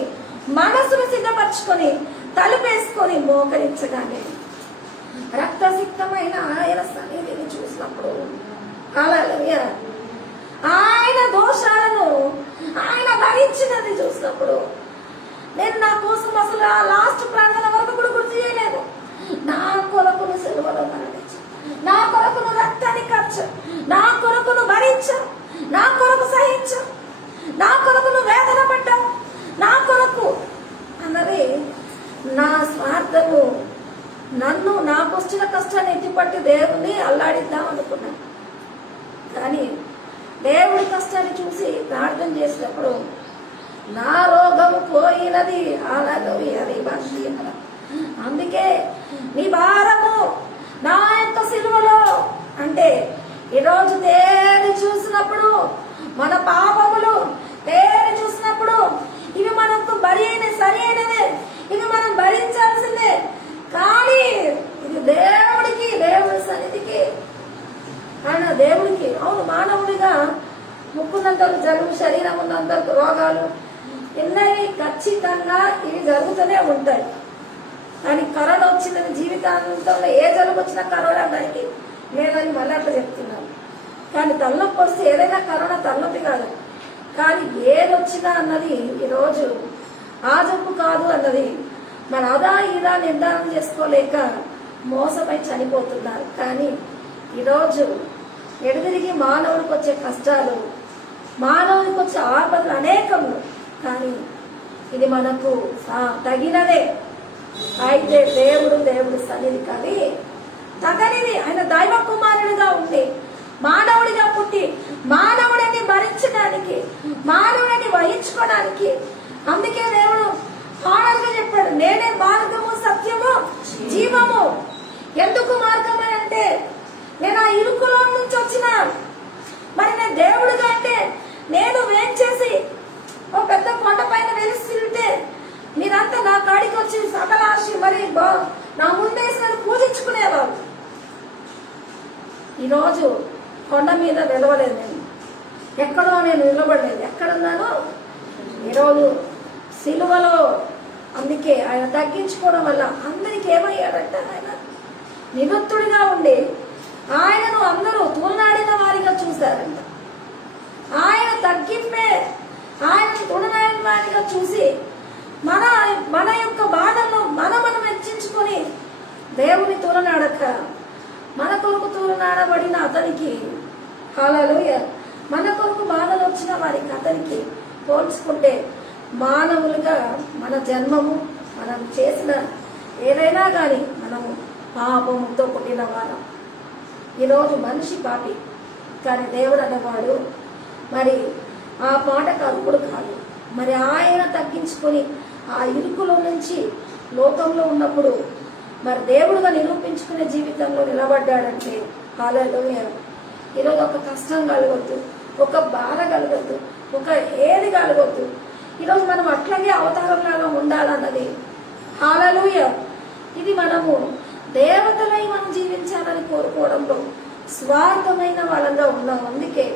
మనసును సిద్ధపరచుకొని తలుపేసుకొని మోకరించగానే రక్తసిక్తమైన ఆయన సన్నిధిని చూసినప్పుడు హల్లెలూయా ఆయన దోషాలను ఆయన భరించినది చూసినప్పుడు నేను నా కోసం అసలు ఆ లాస్ట్ ప్రార్థన వరకు కూడా గుర్తు చేయలేదు. నా కొరకును సిలువలో మరణించు, నా కొరకును రక్తాన్ని ఖర్చు, నా కొరకును భరించు, నా కొరకు సహించు, నా కొరకును వేదన పడ్డావు, నా కొరకు అన్నది నా స్వార్థము నన్ను నాకు వచ్చిన కష్టాన్ని ఎత్తిపట్టి దేవుని అల్లాడిద్దాం అనుకున్నాను. కానీ దేవుడి కష్టాన్ని చూసి ప్రార్థన చేసినప్పుడు నా రోగము పోయినది. అందుకే నీ భారము నా యొక్క సిలువలో అంటే ఈరోజు తేరి చూసినప్పుడు మన పాపములు తేరి చూసినప్పుడు ఇవి మనకు సరి అయినదే, ఇవి మనం భరించాల్సిందే. కానీ ఇది దేవుడి సన్నిధికి ఆయన దేవుడికి అవును మానవుడిగా ముక్కున్నంతకు జలుబు, శరీరం ఉన్నంతకు రోగాలు ఎన్నవి ఖచ్చితంగా ఇవి జరుగుతూనే ఉంటాయి. కానీ కరోనా వచ్చిందని జీవితాంతంలో ఏ జలుబు వచ్చినా కరోనా దానికి లేదని మళ్ళీ అట్లా చెప్తున్నాను. కానీ తలనొప్పి వస్తే ఏదైనా కరోనా తలనొప్పి కాదు, కానీ ఏది వచ్చినా అన్నది ఈరోజు ఆ జబ్బు కాదు అన్నది మన అదా ఇదా నిర్ధారణ చేసుకోలేక మోసమై చనిపోతున్నారు. కానీ ఈరోజు ఎడదిరిగి మానవుడికి వచ్చే కష్టాలు, మానవుడికి వచ్చే ఆపదలు అనేకము, కానీ ఇది మనకు తగినదే. అయితే దేవుడు సన్నిధి కవి తగనిది. ఆయన దైవ కుమారుడిగా ఉండి మానవుడిగా పుట్టి మానవుడిని భరించడానికి, మానవుడిని వహించుకోవడానికి, అందుకే దేవుడు హానర్గా చెప్పాడు, నేనే మార్గము సత్యము జీవము. ఎందుకు మార్గం అని అంటే నేను ఆ ఇరుకులో నుంచి వచ్చిన, మరి నేను దేవుడిగా అంటే నేను ఏం చేసి ఒక పెద్ద కొండ పైన వెలిసితే మీరంతా నా కాడికి వచ్చి సకలాశి మరి నా ముందేసి నన్ను పూజించుకునేవారు. ఈరోజు కొండ మీద నిలవలేదు, నేను ఎక్కడో నేను నిలబడలేదు. ఎక్కడున్నాను ఈరోజు సిలువలో. అందుకే ఆయన తగ్గించుకోవడం వల్ల అందరికి ఏమయ్యాడంటే ఆయన నిరుత్తుడిగా ఉండి ఆయనను అందరూ తూలనాడిన వారిగా చూశారంట. ఆయన తగ్గింపే ఆయనను తూలనాడిన వారిగా చూసి మన యొక్క బాధలను మనం హెచ్చించుకొని దేవుని తూలనాడక మన కొరకు తూలనాడబడిన అతనికి హల్లెలూయా మన కొరకు బాధలు వచ్చిన వారికి అతనికి పోల్చుకుంటే మానవులుగా మన జన్మము మనం చేసిన ఏదైనా కానీ మనము పాపముతో పుట్టిన వారం. ఈరోజు మనిషి పాపి, కానీ దేవుడు అనేవాడు మరి ఆ పాటకు అర్హుడు కాదు. మరి ఆయన తగ్గించుకొని ఆ ఇరుకులో నుంచి లోకంలో ఉన్నప్పుడు మరి దేవుడుగా నిరూపించుకునే జీవితంలో నిలబడ్డాడంటే హల్లెలూయా. ఈరోజు ఒక కష్టం కలగొద్దు, ఒక బాధ కలగొద్దు, ఒక ఏది కలగొద్దు. ఈరోజు మనం అట్లాగే అవతారంలాగా ఉండాలన్నది హల్లెలూయా. ఇది మనము దేవతలై మనం జీవించాలని కోరుకోవడంలో స్వార్థమైన వాళ్ళంగా ఉన్నాం. అందుకే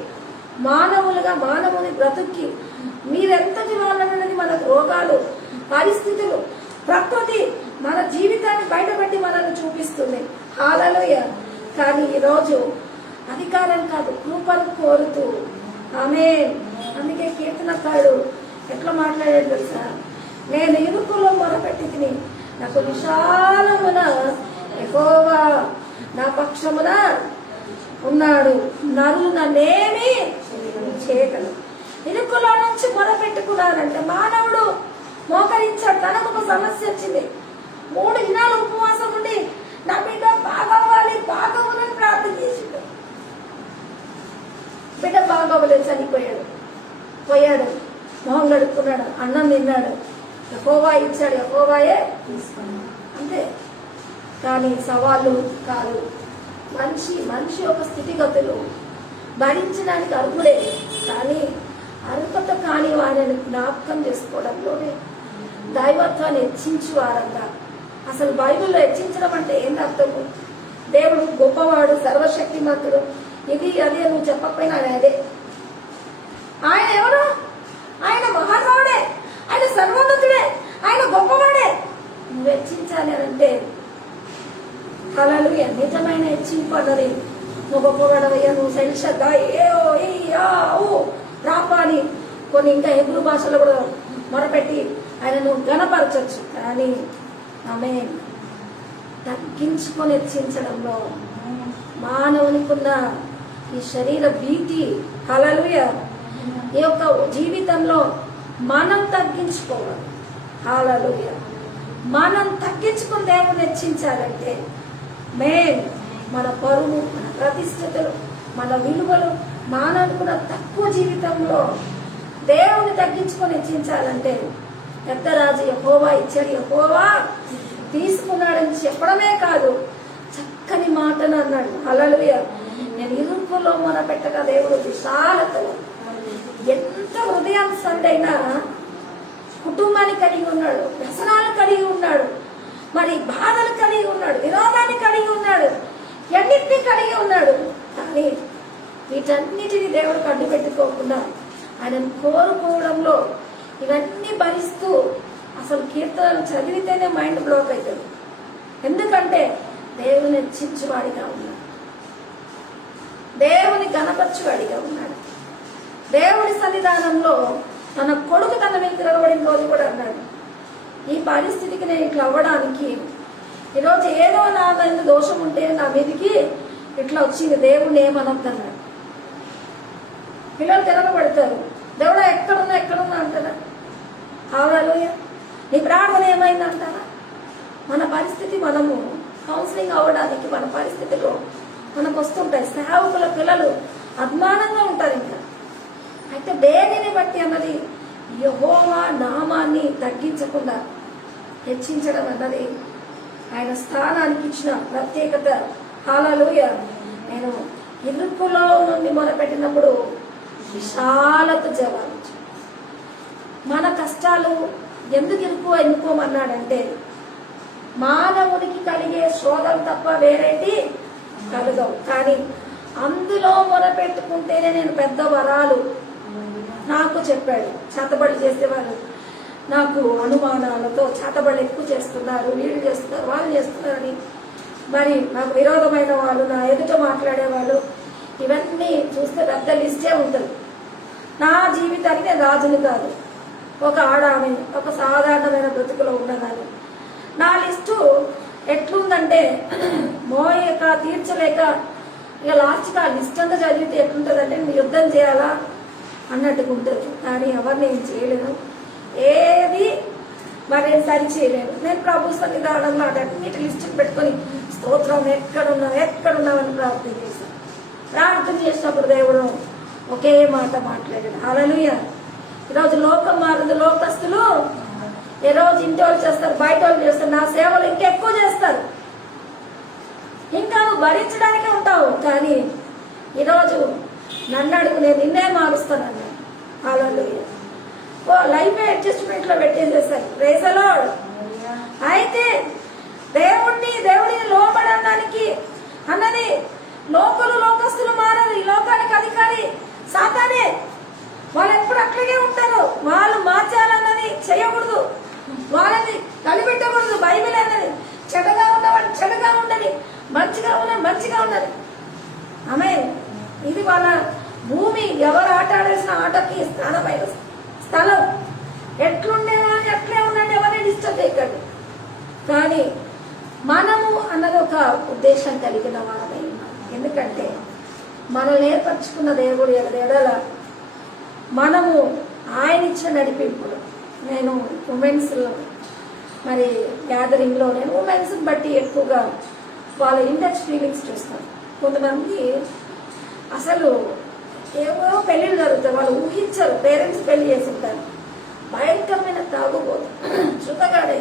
మానవులుగా మానవుని బ్రతుక్కి మీరెంతటి వాళ్ళనేది మన రోగాలు, పరిస్థితులు, ప్రకృతి మన జీవితాన్ని బయటపెట్టి మనల్ని చూపిస్తుంది. హల్లెలూయా. కానీ ఈరోజు అధికారం కాదు, కృపను కోరుతూ ఆమేన్. అందుకే కీర్తనకారుడు ఎట్లా మాట్లాడాడు తెలుసా? నేను ఇరుకులో మొరపెట్టి తిని నాకు విశాలమున యెహోవా నా పక్షమున ఉన్నాడు, నరులు నన్నేమి చేయగలరు. ఇరుకులో నుంచి మొరపెట్టుకున్నానంటే మానవుడు మోకరించాడు. తనకు ఒక సమస్య వచ్చింది. 3 దినాలు ఉపవాసం ఉండి నా బిడ్డ బాగవ్వాలి బాగవ్వాలని ప్రార్థన చేసిండు. బిడ్డ బాగవ్వలేదు, చనిపోయాడు. మొహం గడుపుకున్నాడు, అన్నం తిన్నాడు, యెహోవా ఇచ్చాడు, యెహోవాయే తీసుకున్నాడు అంతే. కానీ సవాళ్ళు కాదు, మనిషి యొక్క స్థితిగతులు భరించడానికి అర్హుడే. కానీ అర్హత కాని వారిని జ్ఞాపకం చేసుకోవడంలోనే దైవత్వాన్ని హెచ్చించువారంగా. అసలు బైబిల్లో హెచ్చించడం అంటే ఏంటి అర్థము? దేవుడు గొప్పవాడు, సర్వశక్తిమంతుడు, ఇది అదే నువ్వు చెప్పకపోయినా అదే. ఆయన ఎవరు? ఆయన మహానుభావుడే, ఆయన సర్వోన్నతుడే, ఆయన గొప్పవాడే. నువ్వు హెచ్చించాలి అని అంటే హల్లెలూయా, నిజమైన హెచ్చింపు అన్నది నువ్వు గొప్పవాడవయ్యా, నువ్వు సెల్షద్దా రాపాని కొన్ని ఇంకా హెబ్రూ భాషలో కూడా మొరపెట్టి ఆయన నువ్వు గణపరచచ్చు. కానీ ఆమె తగ్గించుకొని హెచ్చించడంలో మానవునికున్న ఈ శరీర భీతి, హల్లెలూయా, ఈ యొక్క జీవితంలో మనం తగ్గించుకోవాలి. హల్లెలూయా, మనం తగ్గించుకుని దేవుని హెచ్చించాలంటే మన పరువు, మన ప్రతిష్టతలు, మన విలువలు, మానవుకున్న తక్కువ జీవితంలో దేవుని తగ్గించుకొని హెచ్చించాలంటే పెద్దరాజు యెహోవా ఇచ్చాడు, యెహోవా తీసుకున్నాడని చెప్పడమే కాదు, చక్కని మాటను అన్నాడు. హల్లెలూయా. నేను ఇరుకులో మొరపెట్టగా దేవుడు విశాలతలో ఎంత హృదయాంశండైనా కుటుంబాన్ని కలిగి ఉన్నాడు, వ్యసనాలు కలిగి ఉన్నాడు, మరి బాధలు కలిగి ఉన్నాడు, విరోధాన్ని కలిగి ఉన్నాడు, ఎన్నిటినీ కలిగి ఉన్నాడు. కానీ వీటన్నిటిని దేవుడికి అడ్డు పెట్టుకోకుండా ఆయనను కోరుకోవడంలో ఇవన్నీ భరిస్తూ అసలు కీర్తనలు చదివితేనే మైండ్ బ్లాక్ అవుతుంది. ఎందుకంటే దేవుని హెచ్చించువాడిగా ఉన్నాడు, దేవుని గణపరచువాడిగా ఉన్నాడు. దేవుడి సన్నిధానంలో తన కొడుకు తన మీద తిరగబడిన రోజు కూడా అన్నాడు, ఈ పరిస్థితికి నేను ఇట్లా అవ్వడానికి ఈరోజు ఏదో నా మీద దోషం ఉంటే నా మీదకి ఇట్లా వచ్చింది, దేవుడిని ఏమనొద్దన్నాడు. పిల్లలు తిరగబడతారు, దేవుడా ఎక్కడున్నా అంటారా? హల్లెలూయా. నీ ప్రార్థన ఏమైంది అంటారా? మన పరిస్థితి మనము కౌన్సిలింగ్ అవ్వడానికి మన పరిస్థితిలో మనకు వస్తుంటాయి. సేవకుల పిల్లలు అభిమానంగా ఉంటారు. ఇంకా అయితే దేనిని బట్టి అన్నది యెహోవా నామాన్ని తగ్గించకుండా హెచ్చించడం అన్నది ఆయన స్థానానికి ఇచ్చిన ప్రత్యేకత. హల్లెలూయా. నేను ఇరుకులో నుండి మొదలుపెట్టినప్పుడు విశాలత జవాబు. మన కష్టాలు ఎందుకు ఎన్నుకోమన్నాడంటే మానవుడికి కలిగే శోధం తప్ప వేరేటి కలగవు. కానీ అందులో మొరపెట్టుకుంటేనే నేను పెద్ద వరాలు నాకు చెప్పాడు. చేతబడి చేసేవాళ్ళు నాకు అనుమానాలతో చేతబడి ఎక్కువ చేస్తున్నారు, వీళ్ళు చేస్తున్నారు, వాళ్ళు చేస్తున్నారని, మరి నాకు విరోధమైన వాళ్ళు, నా ఎదుట మాట్లాడేవాళ్ళు, ఇవన్నీ చూస్తే పెద్ద లిస్టే ఉంటుంది. నా జీవితానికి నేను రాజుని కాదు, ఒక ఆడామి, ఒక సాధారణమైన బ్రతుకులో ఉన్నదాన్ని. నా లిస్టు ఎట్లుందంటే మోయక తీర్చలేక ఇక లాస్ట్కి ఆ లిస్ట్ అంతా చదివితే ఎట్లుంటుందంటే నేను యుద్ధం చేయాలా అన్నట్టుగా ఉంటుంది. కానీ ఎవరిని ఏం చేయలేను, ఏది మరి నేను సరి చేయలేను. నేను ప్రభు సన్నిధానంలో అన్నిటి లిస్టు పెట్టుకొని స్తోత్రం ఎక్కడున్నామని ప్రార్థన చేశాను. ప్రార్థన చేసినప్పుడు దేవుడు ఒకే మాట మాట్లాడాడు. హల్లెలూయా. ఈరోజు లోకం మారదు, లోకస్తులు ఏ రోజు ఇంటి వాళ్ళు చేస్తారు, బయట వాళ్ళు చేస్తారు, నా సేవలు ఇంకెక్కువ చేస్తారు, ఇంకా నువ్వు భరించడానికే ఉంటావు. కానీ ఈరోజు నన్ను అడుగు, నేను నిన్నే మారుస్తానన్నా. హల్లెలూయా. లైఫ్ అడ్జస్ట్మెంట్ లో పెట్టేసేసారు. Praise the lord. అయితే దేవుడిని లోబడడానికి అన్నది లోకస్తులు మారాలి. ఈ లోకానికి అధికారి సాతానే వాళ్ళని కలిపెట్టకూడదు. బైబిల్ అన్నది చెడ్డగా ఉన్నవాడు చెడ్డగా ఉండని, మంచిగా ఉన్నది మంచిగా ఉన్నది. ఆమె ఇది వాళ్ళ భూమి. ఎవరు ఆట ఆడేసిన ఆటకి స్థానమైన స్థలం. ఎట్లుండేవాడిని అట్లే ఉండండి, ఎవరిని డిస్టర్బ్ చేయకండి. కానీ మనము అన్నది ఒక ఉద్దేశం కలిగిన వారమై ఉన్నాం. ఎందుకంటే మనల్ని ఏర్పరచుకున్న దేవుడు ఎడల మనము ఆయన ఇచ్చిన నడిపింపులు. నేను ఉమెన్స్ మరి గ్యాదరింగ్లో నేను ఉమెన్స్ని బట్టి ఎక్కువగా వాళ్ళ ఇండెక్స్ ఫీలింగ్స్ చూస్తాను. కొంతమంది అసలు ఏవో పెళ్ళిళ్ళు జరుగుతాయి, వాళ్ళు ఊహించరు. పేరెంట్స్ పెళ్లి చేసి ఉంటారు, భయంకరమైన తాగుబోదు, చుట్టగాడే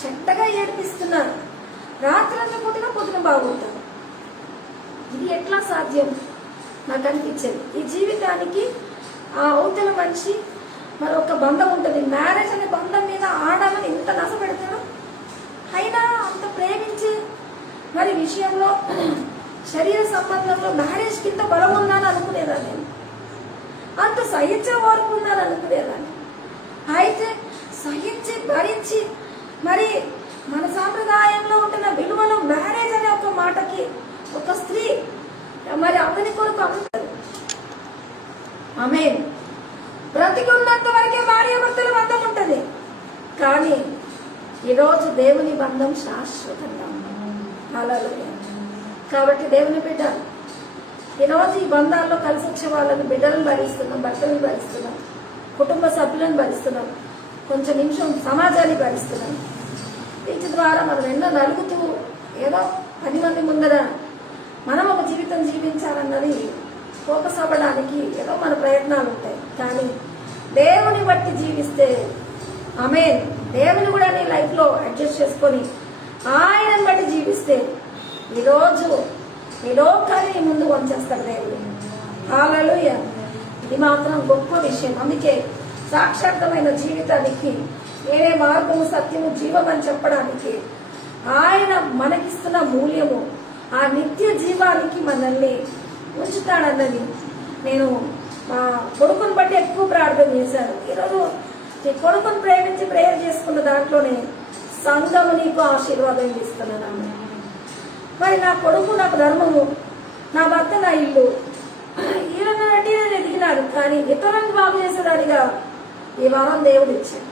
చెడ్డగా ఏడిపిస్తున్నారు. రాత్రంతా పుట్టిన పొద్దున బాగుంటారు. ఇది ఎట్లా సాధ్యం నాకు అనిపించేది. ఈ జీవితానికి ఆ అవతల మనిషి మరి ఒక బంధం ఉంటుంది. మ్యారేజ్ అనే బంధం మీద ఆడాలని ఇంత నస పెడతాడు. అయినా అంత ప్రేమించి మరి విషయంలో శరీర సంబంధంలో మ్యారేజ్ కింద బలం ఉందని అనుకునేదాన్ని, నేను అంత సహించే ఓర్పు ఉందని అనుకునేదాన్ని. అయితే సహించి భరించి మరి మన సాంప్రదాయంలో ఉంటున్న విలువలు మ్యారేజ్ అనే ఒక మాటకి ఒక స్త్రీ మరి అతని కొరకు అమ్ముతారు. ఆమె బ్రతికి ఉన్నంత వరకే భార్యాభర్తల బంధం ఉంటుంది. కానీ ఈరోజు దేవుని బంధం శాశ్వతంగా ఉంది. కాబట్టి దేవుని బిడ్డ ఈరోజు ఈ బంధాల్లో కలిసి వచ్చే వాళ్ళని బిడ్డలను భరిస్తున్నాం, భర్తలను భరిస్తున్నాం, కుటుంబ సభ్యులను భరిస్తున్నాం, కొంచెం నిమిషం సమాజాన్ని భరిస్తున్నాం. వీటి ద్వారా మనం ఎన్నో నలుగుతూ ఏదో 10 మంది ముందర మనం ఒక జీవితం జీవించాలన్నది ఫోకస్ అవ్వడానికి ఏదో మన ప్రయత్నాలు ఉంటాయి. కానీ దేవుని బట్టి జీవిస్తే ఆమేన్, దేవుని కూడా నీ లైఫ్లో అడ్జస్ట్ చేసుకొని ఆయనను బట్టి జీవిస్తే ఈరోజు ఈ లోకాన్ని నీ ముందు వంచేస్తాడు దేవుడు. హల్లెలూయా. ఇది మాత్రం గొప్ప విషయం. అందుకే సాక్షాత్మైన జీవితానికి నేనే మార్గము సత్యము జీవం అని చెప్పడానికి ఆయన మనకిస్తున్న మూల్యము ఆ నిత్య జీవానికి మనల్ని ఉంచుతాడన్నది నేను మా కొడుకుని బట్టి ఎక్కువ ప్రార్థన చేశాను. ఈరోజు నీ కొడుకుని ప్రేమించి ప్రేయర్ చేసుకున్న దాంట్లోనే సంఘము నీకు ఆశీర్వాదం ఇస్తున్నాను. మరి నా కొడుకు నాకు ధర్మము, నా భర్త నా ఇల్లు, ఈయన బట్టి నేను ఎదిగినాను. కానీ ఇతరులను బాగు చేసేదానిగా ఈ వారం దేవుడు ఇచ్చాడు.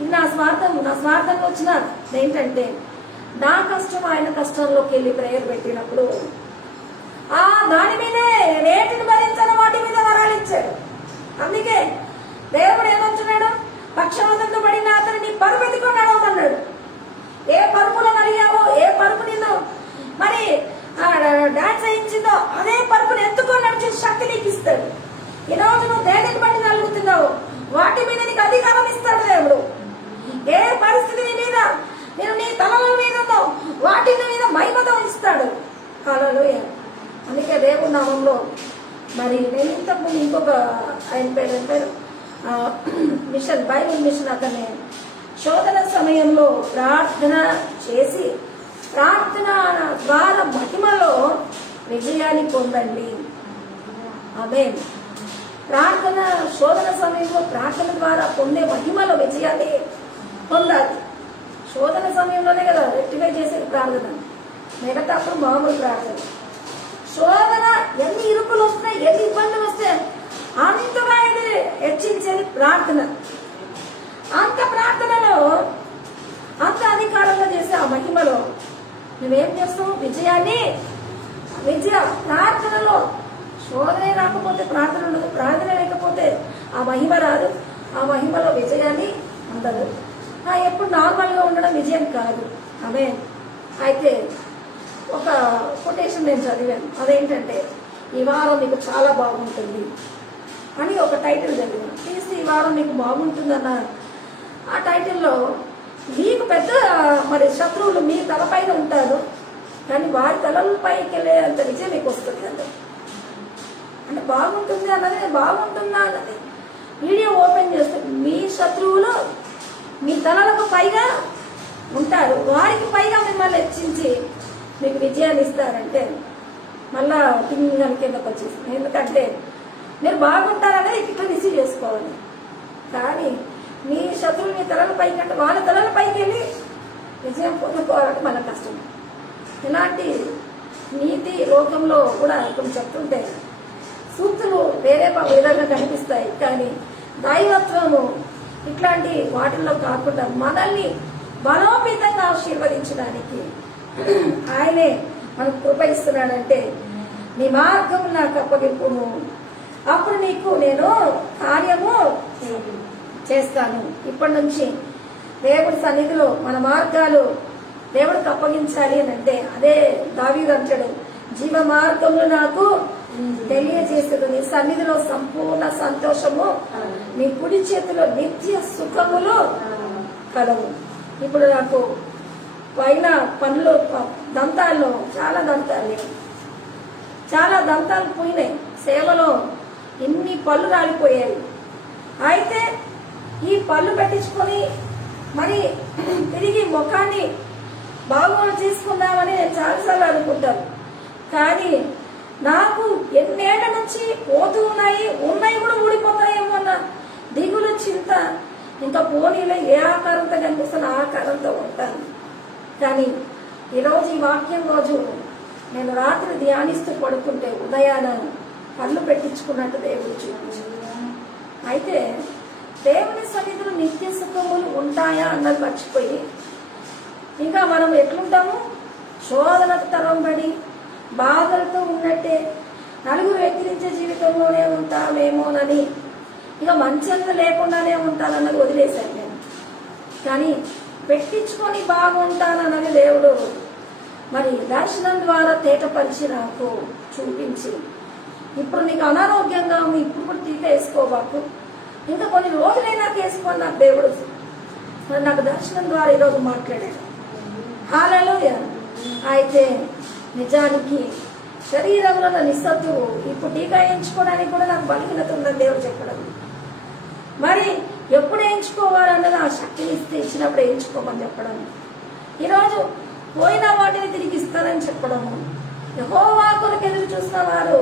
ఇది నా స్వార్థంగా వచ్చిన ఏంటంటే నా కష్టం ఆయన కష్టంలోకి వెళ్ళి ప్రేయర్ పెట్టినప్పుడు ఆ దాని మీదే రేటుని భరించిన వాటి మీద వరాలు ఇచ్చాడు. అందుకే దేవుడు ఏమంటున్నాడు, పక్షవాతంతో పడిన అతను నీ పరుపు ఎత్తుకొని నడవమన్నాడు. ఏ పరుపులో నలిగావో, ఏ పరుపు నిన్ను మరి డాన్స్ అయించిందో అదే పరుపుని ఎత్తుకొని నడిచే శక్తి నీకు ఇస్తాడు. ఈరోజు నువ్వు దేనిని బట్టి నలుగుతున్నావు వాటి మీద నీకు అధికారం ఇస్తాడు దేవుడు. ఏ పరిస్థితి నీ మీద నేను నీ తలల మీద ఉందో వాటి మీద మహిమతో ఇస్తాడు. హల్లెలూయా. అందుకే దేవుడి నామంలో మరి నేను ఇంతకుముందు ఇంకొక ఆయన పేరు మిషన్, బైబిల్ మిషన్ అతనే శోధన సమయంలో ప్రార్థన చేసి ప్రార్థన ద్వారా మహిమలో విజయాన్ని పొందండి. ఆమేన్. ప్రార్థన శోధన సమయంలో ప్రార్థన ద్వారా పొందే మహిమలో విజయాన్ని పొందాలి. శోధన సమయంలోనే కదా రెక్టిఫై చేసేది ప్రార్థన, మిగతా అప్పుడు మామూలు ప్రార్థన. శోధన ఎన్ని ఇరుకులు వస్తాయి, ఎన్ని ఇబ్బందులు వస్తాయి, అంతగా ఇది హెచ్చించేది ప్రార్థన. అంత ప్రార్థనలో అంత అధికారంగా చేసే ఆ మహిమలో నువ్వేం చేస్తావు? విజయ ప్రార్థనలో. శోధనే రాకపోతే ప్రార్థన ఉండదు, ప్రార్థన లేకపోతే ఆ మహిమ రాదు, ఆ మహిమలో విజయాన్ని ఉండదు. ఎప్పుడు నార్మల్గా ఉండడం విజయం కాదు. ఆమె అయితే ఒక కొటేషన్ నేను చదివాను. అదేంటంటే ఈ వారం నీకు చాలా బాగుంటుంది అని ఒక టైటిల్ చదివాను. తీసి ఈ వారం నీకు బాగుంటుందన్న ఆ టైటిల్లో మీకు పెద్ద మరి శత్రువులు మీ తలపైన ఉంటారు, కానీ వారి తలపైకి వెళ్ళేంత విజయం మీకు వస్తుంది అంటే బాగుంటుంది అన్నది, బాగుంటుందా అన్నది వీడియో ఓపెన్ చేస్తే మీ శత్రువులు మీ తలలకు పైగా ఉంటారు, వారికి పైగా మిమ్మల్ని హెచ్చించి మీకు విజయాన్ని ఇస్తారంటే మళ్ళా తింగని కిందకు వచ్చేసింది. ఎందుకంటే మీరు బాగుంటారనేది ఇట్లా రిసీవ్ చేసుకోవాలి. కానీ మీ శత్రువులు మీ తలల పైకి అంటే వాళ్ళ తలల పైకి వెళ్ళి విజయం పొందుకోవాలంటే మన కష్టం. ఇలాంటి నీతి లోకంలో కూడా కొన్ని చెప్తుంటే సూక్తులు వేరే విధంగా కనిపిస్తాయి, కానీ దైవత్వము ఇట్లాంటి వాటిల్లో కాకుండా మనల్ని బలోపేతంగా ఆశీర్వదించడానికి ఆయనే మనకు కృప ఇస్తున్నాడంటే, నీ మార్గం నాకు అప్పగింపును, అప్పుడు నీకు నేను కార్యము చేస్తాను. ఇప్పటి నుంచి దేవుడి సన్నిధిలో మన మార్గాలు దేవుడికి అప్పగించాలి అని అంటే అదే దావీదు అంటాడు, జీవ మార్గంలో నాకు తెలియజేసేది, నీ సన్నిధిలో సంపూర్ణ సంతోషము, నీ కుడి చేతిలో నిత్య సుఖములు కలవు. ఇప్పుడు నాకు పైన పనులు దంతాల్లో చాలా దంతాలు పోయినాయి. సేవలో ఇన్ని పళ్ళు రాలిపోయాయి. అయితే ఈ పళ్ళు పెట్టించుకొని మరి తిరిగి ముఖాన్ని బాగుగా చేసుకుందామని నేను చాలాసార్లు అనుకుంటాను. కానీ నాకు ఎన్నేళ్ల నుంచి పోతూ ఉన్నాయి కూడా ఊడిపోతాయేమో అన్న దిగులు, చింత. ఇంకా పోనీలో ఏ ఆకారంతో కనిపిస్తున్న ఆకారంతో ఉంటాను. కానీ ఈరోజు ఈ వాక్యం రోజు నేను రాత్రి ధ్యానిస్తూ పడుకుంటే ఉదయాన కళ్ళు పెట్టించుకున్నట్టు దేవుడు చూపించాడు. అయితే దేవుని సన్నిధిలో నిత్య సుఖములు ఉంటాయా అన్నది మర్చిపోయి ఇంకా మనం ఎట్లుంటాము, శోధనకు తరంబడి బాధలతో ఉన్నట్టే నలుగురు వెక్కిరించే జీవితంలోనే ఉంటామేమోనని ఇక మంచంగా లేకుండానే ఉంటానన్నది వదిలేశాను నేను. కానీ పెట్టించుకొని బాగుంటానన్నది దేవుడు మరి దర్శనం ద్వారా తేటపరిచి నాకు చూపించి, ఇప్పుడు నీకు అనారోగ్యంగా ఉంది, ఇప్పుడు కూడా టీకా వేసుకోబాకు, ఇంకా కొన్ని రోజులైనా వేసుకోని నాకు దేవుడు మరి నాకు దర్శనం ద్వారా ఈరోజు మాట్లాడాడు. హల్లెలూయా. అయితే నిజానికి శరీరంలో నా నిస్సత్తువు ఇప్పుడు టీకా వేయించుకోవడానికి కూడా నాకు బలహీనత ఉందని దేవుడు చెప్పడం. మరి ఎప్పుడు వేయించుకోవాలన్నది ఆ శక్తిని ఇచ్చినప్పుడు వేయించుకోమని చెప్పడం. ఈరోజు పోయిన వాటిని తిరిగి ఇస్తానని చెప్పడము. యెహోవా కొరకు ఎదురు చూసిన వారు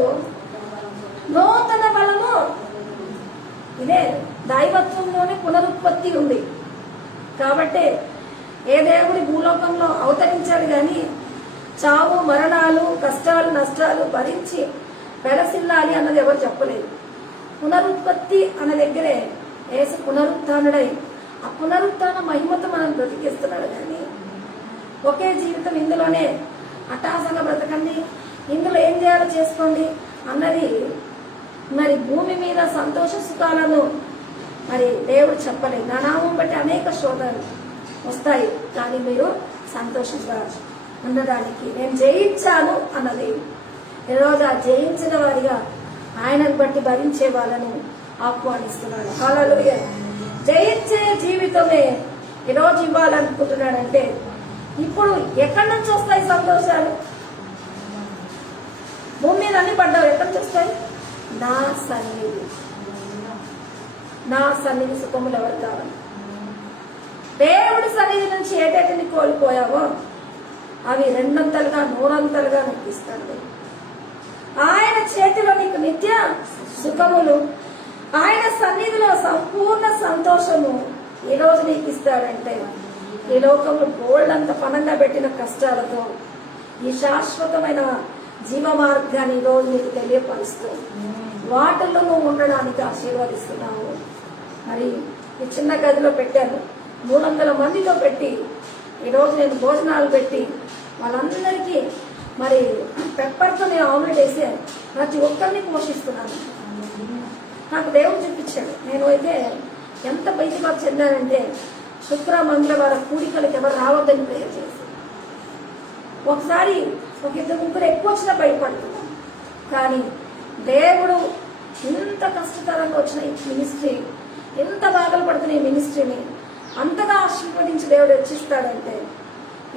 నూతన బలము. ఇదే దైవత్వంలోనే పునరుత్పత్తి ఉంది. కాబట్టి ఏ దేవుడి భూలోకంలో అవతరించాడు కానీ చావు, మరణాలు, కష్టాలు, నష్టాలు భరించి వెలసిల్లాలి అన్నది ఎవరు చెప్పలేదు. పునరుత్పత్తి అన్న దగ్గరే యేసు పునరుత్థానుడై ఆ పునరుత్థాన మహిమతో మనం బ్రతికిస్తున్నాడు. కానీ ఒకే జీవితం ఇందులోనే అటాసంగా బ్రతకండి, ఇందులో ఏం చేయాలో చేసుకోండి అన్నది మరి భూమి మీద సంతోష సుఖాలను మరి దేవుడు చెప్పలేదు. నా నామం బట్టి అనేక శోధనలు వస్తాయి, కానీ మీరు సంతోషంగా ఉండడానికి నేను జయించాను అన్నది. ఈరోజు ఆ జయించిన వారిగా ఆయనను బట్టి భరించే వాళ్ళను ఆహ్వానిస్తున్నాడు. హల్లెలూయా. జయించే జీవితమే ఈరోజు ఇవ్వాలనుకుంటున్నాడంటే ఇప్పుడు ఎక్కడి నుంచి వస్తాయి సంతోషాలు? భూమి మీద అన్ని పడ్డావు, ఎక్కడి నుంచి వస్తాయి? నా సన్నిధి సుఖములు ఎవరు కావాలి? దేవుడి సన్నిధి నుంచి ఏటేటిని కోల్పోయావో అవి రెండంతలుగా నూరంతలుగా నీకు ఇస్తాడు. ఆయన చేతిలో నీకు నిత్య సుఖములు, ఆయన సన్నిధిలో సంపూర్ణ సంతోషము ఈరోజు నీకు ఇస్తాడంటే ఈ లోకంలో గోల్డంత పనంగా పెట్టిన కష్టాలతో ఈ శాశ్వతమైన జీవ మార్గాన్ని ఈరోజు నీకు తెలియపరుస్తూ వాటిల్లో నువ్వు ఉండడానికి ఆశీర్వదిస్తున్నావు. మరి ఈ చిన్న గదిలో పెట్టాను, 300 మందితో పెట్టి ఈరోజు నేను భోజనాలు పెట్టి వాళ్ళందరికీ మరి పెప్పర్తో నేను ఆమ్లెట్ వేసి ప్రతి ఒక్కరిని పోషిస్తున్నాను. నాకు దేవుడు చూపించాడు. నేను అయితే ఎంత బయటకు చెందానంటే శుక్ర మంగళవారం కూడికలకు ఎవరు రావద్దని ప్రేయర్ చేసి ఒకసారి ఒక 2-3 ఎక్కువ వచ్చినా భయపడుతున్నాను. కానీ దేవుడు ఇంత కష్టతరంగా వచ్చిన ఈ మినిస్ట్రీ, ఎంత బాధలు పడుతున్న ఈ మినిస్ట్రీని అంతగా ఆశీర్వదించి దేవుడు హెచ్చిస్తాడంటే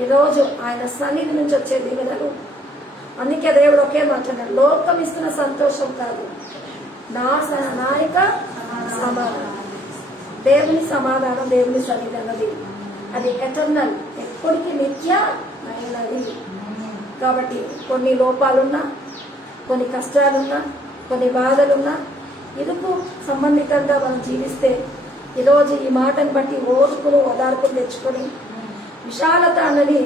ఈరోజు ఆయన సన్నిధి నుంచి వచ్చే దీవెనలు. అందుకే దేవుడు ఒకే మాట్లాడాడు, లోకం ఇస్తున్న సంతోషం కాదు, నా యొక్క సమాధానం. దేవుని సమాధానం, దేవుని సన్నిధి అన్నది అది ఎటర్నల్, ఎప్పటికీ నిత్యమైనది. కాబట్టి కొన్ని లోపాలున్నా, కొన్ని కష్టాలున్నా, కొన్ని బాధలున్నా, ఇరుకు సంబంధితంగా మనం జీవిస్తే ఈరోజు ఈ మాటను బట్టి ఓర్పులు ఓదార్పులు తెచ్చుకొని విశాలత అన్నది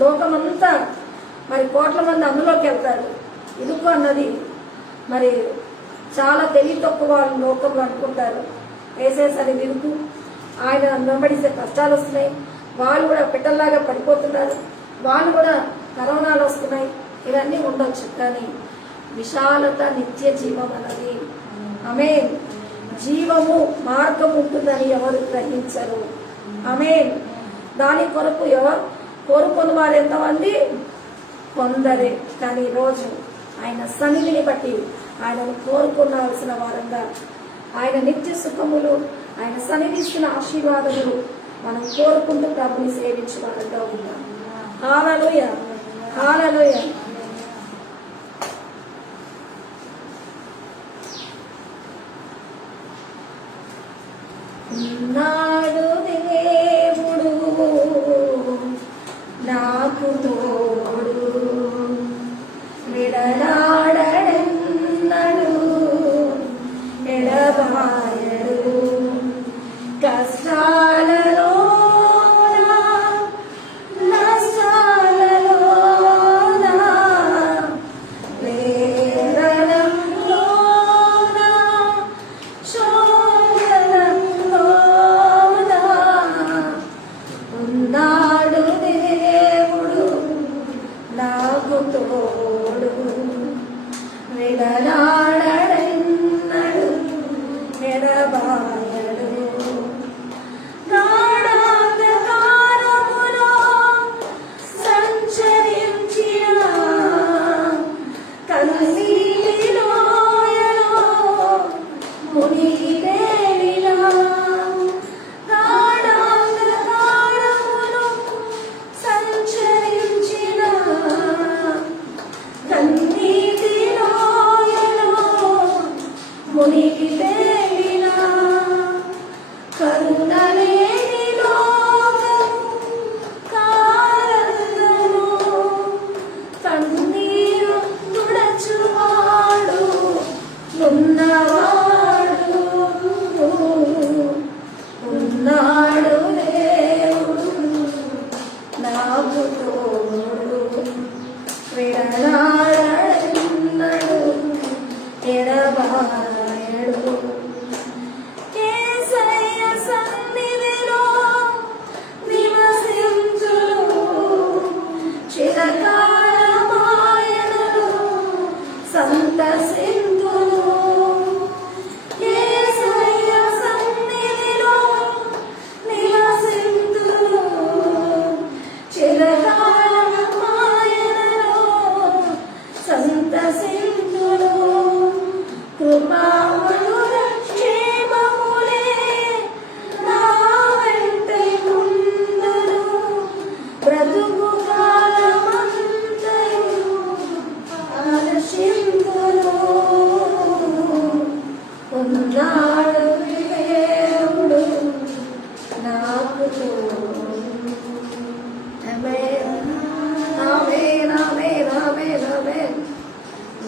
లోకమంతా మరి కోట్ల మంది అందులోకి వెళ్తారు. ఇరుకు అన్నది మరి చాలా తెలివి తక్కువ వాళ్ళు లోకంలో అనుకుంటారు. వేసేసరి ఇరుకు, ఆయన వెంబడిస్తే కష్టాలు వస్తున్నాయి, వాళ్ళు కూడా పిట్టల్లాగా పడిపోతున్నారు, వాళ్ళు కూడా కరోనాలు వస్తున్నాయి. ఇవన్నీ ఉండొచ్చు, కానీ విశాలత నిత్య జీవం అన్నది ఆమేన్. జీవము మార్గం ఉంటుందని ఎవరు గ్రహించరు. ఆమేన్. దాని కొరకు ఎవరు కోరుకున్న వారు ఎంతమంది? కొందరే. కానీ ఈరోజు ఆయన సన్నిధిని బట్టి ఆయనను కోరుకోవాల్సిన వారంగా, ఆయన నిత్య సుఖములు, ఆయన సన్నిధిస్తున్న ఆశీర్వాదములు మనం కోరుకుంటూ ప్రభుని సేవించే వారంగా ఉన్నాం. హల్లెలూయా, హల్లెలూయా. నాడు దేవుడు నాకు తోడు, విడనాడనడు, ఎడబాయడు. కష్టాలలో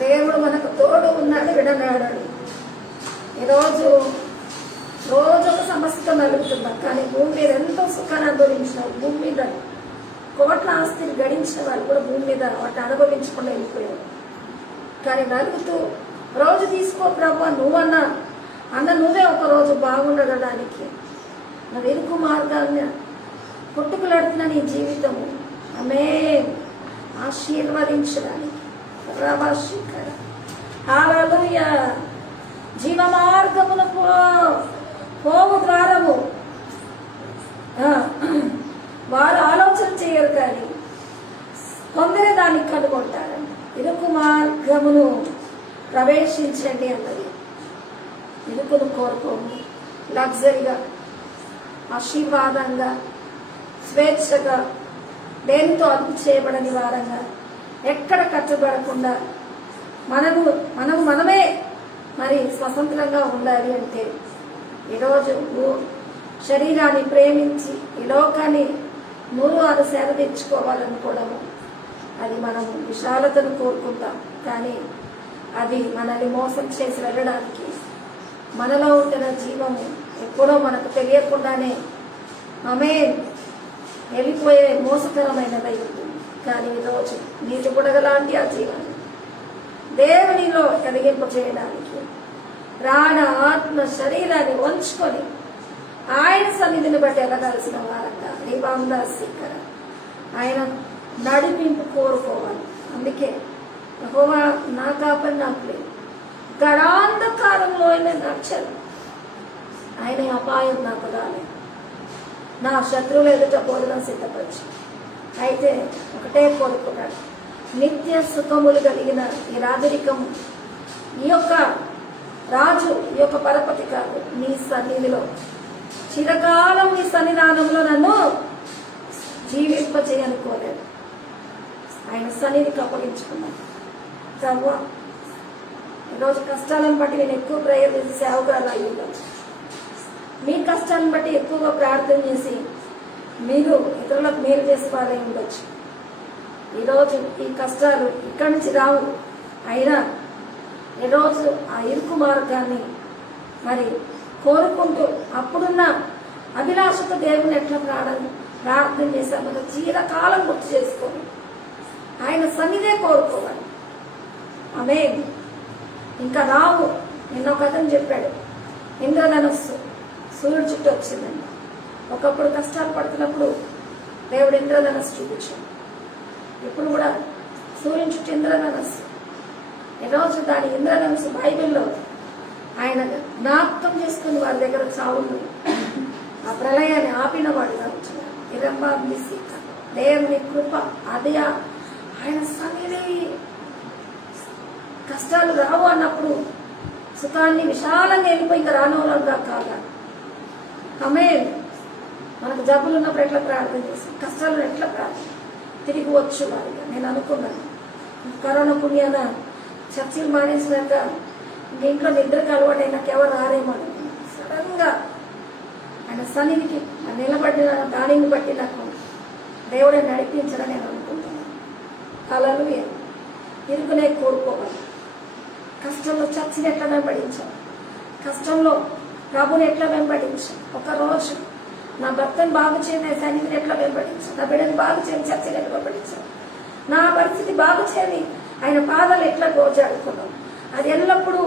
దేవుడు మనకు తోడు ఉన్నాడు, విడనాడు. ఈరోజు రోజు ఒక సమస్యతో నలుగుతున్నాం, కానీ భూమి మీద ఎంతో సుఖాన్ని అనుభవించినావు. భూమి మీద కోట్ల ఆస్తిని గడించిన వాళ్ళు కూడా భూమి మీద వాటిని అనుభవించకుండా వెళ్ళిపోయారు. కానీ నలుగుతూ రోజు తీసుకో ప్రభు నువ్వన్నా నువ్వే ఒక రోజు బాగుండడానికి నువ్వు ఇరుకు మార్గాన్ని పుట్టుకులాడుతున్న నీ జీవితము ఆమేన్ ఆశీర్వదించడానికి హల్లెలూయా. జీవ మార్గమున పోవు ద్వారము వారు ఆలోచన చేయరు, కానీ కొందరే దాన్ని కనుగొంటారని. ఇరుకు మార్గమును ప్రవేశించండి అన్నది. ఇరుకును కోరుకోము, లగ్జరీగా, ఆశీర్వాదంగా, స్వేచ్ఛగా, దేనితో అదుపు చేయబడని వారంగా, ఎక్కడ కట్టుబడకుండా మనమే మరి స్వతంత్రంగా ఉండాలి అంటే ఈరోజు శరీరాన్ని ప్రేమించి ఈ లోకాన్ని వారు సేవ తెచ్చుకోవాలనుకోవడము, అది మనము విశాలతను కోరుకుంటాం. కానీ అది మనల్ని మోసం చేసి వెళ్ళడానికి మనలో ఉంటున్న జీవము ఎప్పుడో మనకు తెలియకుండానే ఆమె వెళ్ళిపోయే మోసకరమైనదై ఉంటుంది. కానీ ఈరోజు నీటి బుడగలాంటి ఆ జీవనం దేవునిలో ఎదిగింపు చేయడానికి ప్రాణ ఆత్మ శరీరాన్ని వంచుకొని ఆయన సన్నిధిని బట్టి ఎదగాల్సిన వారంగా నిబంధ శిఖర ఆయన నడిపింపు కోరుకోవాలి. అందుకే యెహోవా నా కాపరి నాకు లేదు, గడాంధకారంలో నచ్చదు, ఆయన అపాయం నాకు రాలేదు, నా శత్రువులు ఎదుట భోజనం సిద్ధపరచు. అయితే ఒకటే కోరుకున్నాడు, నిత్య సుఖములు కలిగిన ఈ రాజరికం, ఈ యొక్క రాజు, ఈ యొక్క పరపతి కాదు, నీ సన్నిధిలో చిరకాలం నీ సన్నిధానంలో నన్ను జీవింపచేయనుకోలేదు. ఆయన సన్నిధికి అప్పగించుకున్నాను. ప్రభువా, ఈరోజు కష్టాలను బట్టి నేను ఎక్కువ ప్రేయర్ చేసి సేవకురాలు అయి ఉండొచ్చు. మీ కష్టాలను బట్టి ఎక్కువగా ప్రార్థన చేసి మీరు ఇతరులకు మేలు చేసి వాళ్ళై ఉండొచ్చు. ఈరోజు ఈ కష్టాలు ఇక్కడి నుంచి రావు. అయినా ఈరోజు ఆ ఇరుకు మార్గాన్ని మరి కోరుకుంటూ అప్పుడున్న అభిలాషతో దేవుని ఎట్లా ప్రార్థన చేశామో చీరకాలం గుర్తు చేసుకొని ఆయన సన్నిధే కోరుకోవాలి. ఆమె ఇంకా రావు. నిన్న ఒక అతను చెప్పాడు, ఇంద్రధనస్సు సూర్యుడు చుట్టూ వచ్చిందండి. ఒకప్పుడు కష్టాలు పడుతున్నప్పుడు దేవుడు ఇంద్రధనస్సు చూపించాడు. ఇప్పుడు కూడా సూర్యుని చుట్టూ ఇంద్రధనస్సు. ఈరోజు దాని ఇంద్రధనస్సు బైబిల్లో ఆయన జ్ఞాపకం చేసుకుని వారి దగ్గర చావులు ఆ ప్రళయాన్ని ఆపిన వాడుగా వచ్చినారు. ఇరంబాబిసి దేవుని కృప అదే ఆయన సన్నిధి. కష్టాలు రావు అన్నప్పుడు సుఖాన్ని విశాలంగా వెళ్ళిపోయి ఇంకా రానోళ్ళంగా కాగా ఆమె మనకు జబ్బులు ఉన్నప్పుడు ఎట్లా ప్రార్థన చేస్తాం, కష్టాలు ఎట్లా ప్రార్థన తిరిగి వచ్చు వారిగా. నేను అనుకున్నాను కరోనా పుణ్యాన చర్చిలు మానేసినాక ఇంట్లో నిద్రకు అలవాటు నాకు ఎవరు రారేమో అనుకున్నాను. సడన్ గా ఆయన సన్నిధికి నిలబడిన దానిని బట్టి నాకు దేవుడే నడిపించడని నేను అనుకుంటున్నాను. హల్లెలూయా. ఇరుకునే కోరుకోవాలి. కష్టంలో చర్చిని ఎట్లా వెంబడించాం, కష్టంలో ప్రభుని ఎట్లా వెంబడించాం. ఒకరోజు నా భర్తను బాగు చేయని సన్నిధిని ఎట్లా వెంబడించాం, నా బిడ్డను బాగు చేయని చర్చిని ఎట్లా వెంబడించాం, నా పరిస్థితి బాగు చేయని ఆయన పాదాలు ఎట్లా గోజాడుకున్నాం. అది ఎల్లప్పుడూ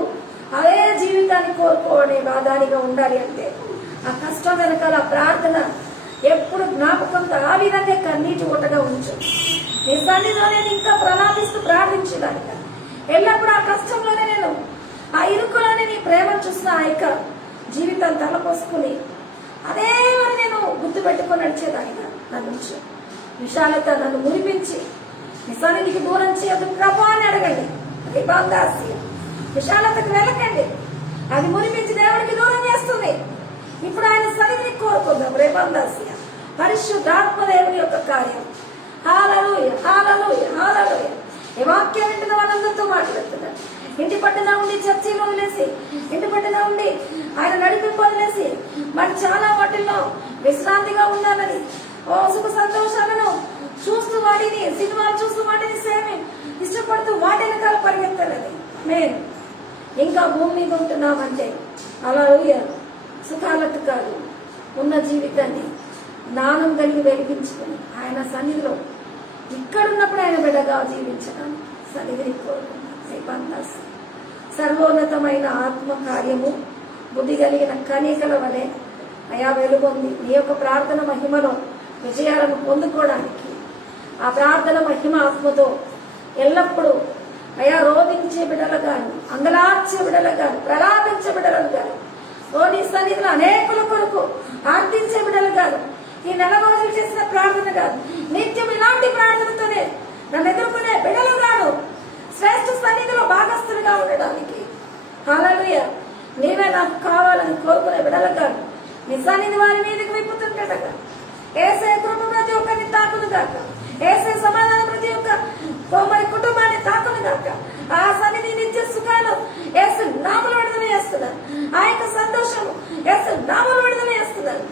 అదే జీవితాన్ని కోరుకోవడే వాదానిగా ఉండాలి. అంటే ఆ కష్టం వెనకాల ప్రార్థన ఎప్పుడు జ్ఞాపకంతో ఆ విధంగా కన్నీటి ఊటగా ఉంచు. నీ సన్నిధిలోనే ఇంకా ప్రలాపిస్తూ ప్రార్థించడానికి ఎల్లప్పుడూ ఆ కష్టంలోనే నేను ఆ ఇరుకులోనే నీ ప్రేమను చూసిన ఆ యొక్క జీవితాన్ని తలపోసుకుని అదే అని నేను గుర్తు పెట్టుకుని నడిచేదానిగా నన్ను విశాలత నన్ను మురిపించి నీ సన్నిధికి దూరం చేయదు ప్రభు అని అడగండి. అది బాందాస్య విశాలతకు వెళ్ళకండి, అది మురిపించి దేవుడికి దూరం చేస్తుంది. ఇప్పుడు ఆయన సన్నిధిని కోరుకుందాం. రేబందాస్య పరిశుద్ధాత్మ దేవుని యొక్క కార్యం. హల్లెలూయా, హల్లెలూయా, హల్లెలూయా. ఈ వాక్యం వింటున్న వాళ్ళందరితో మాట్లాడుతున్నాడు. ఇంటి పట్టున ఉండి చర్చిలో వదిలేసి, ఇంటి పట్టున ఉండి ఆయన నడిపింపు వదిలేసి మరి చాలా వాటిల్లో విశ్రాంతిగా ఉన్నానని సుఖ సంతోషాలను చూస్తూ వాటిని సినిమాలు చూస్తూ వాటిని సేమి ఇష్టపడుతూ వాటి వెనకాల పరిగెత్తాలని నేను ఇంకా భూమి మీద ఉంటున్నామంటే అలా సుఖాలకు కాదు, ఉన్న జీవితాన్ని జ్ఞానం కలిగి వెలిగించుకుని ఆయన సన్నిధిలో ఇక్కడున్నప్పుడు ఆయన బిడ్డగా జీవించడానికి సన్నిధిని కోరుకున్నాను. సర్వోన్నతమైన ఆత్మ కార్యము బుద్ధి కలిగిన కణికల వలె అయా వెలుగొంది. నీ యొక్క ప్రార్థన మహిమలో విజయాలను పొందుకోవడానికి ఆ ప్రార్థన మహిమ ఆత్మతో ఎల్లప్పుడూ అయా రోధించే బిడ్డలు గాను, అంగలార్చే బిడ్డలు గాను, ప్రలాపించే బిడ్డలు గాను, నీ సన్నిధిలో అనేకుల కొరకు ఆర్థించే బిడ్డలు గాను, ఈ నెల రోజులు చేసిన ప్రార్థన కాదు, నిత్యం ఇలాంటి ప్రార్థనతోనే నన్ను ఎదుర్కొనే బిడ్డలు గాను శ్రేష్ఠ సన్నిధిలో భాగస్థులుగా ఉండడానికి హల్లెలూయా నీవే నాకు కావాలని కోరుకునే బిడ్డలు గాను నీ సన్నిధి వారి మీదకి విప్పుతుంటాడగా. ఏసే కృప ప్రతి ఒక్కరిని తాకును గాక, ఏసే సమాధానం ప్రతి ఒక్క మరి కుటుంబాన్ని తాకును గాక. ఆ సన్నిధి నిత్య సుఖాలు ఏసు నామలు విడుదల చేస్తున్నాను, ఆ యొక్క సంతోషము ఏసు నామలు విడుదల చేస్తున్నాను.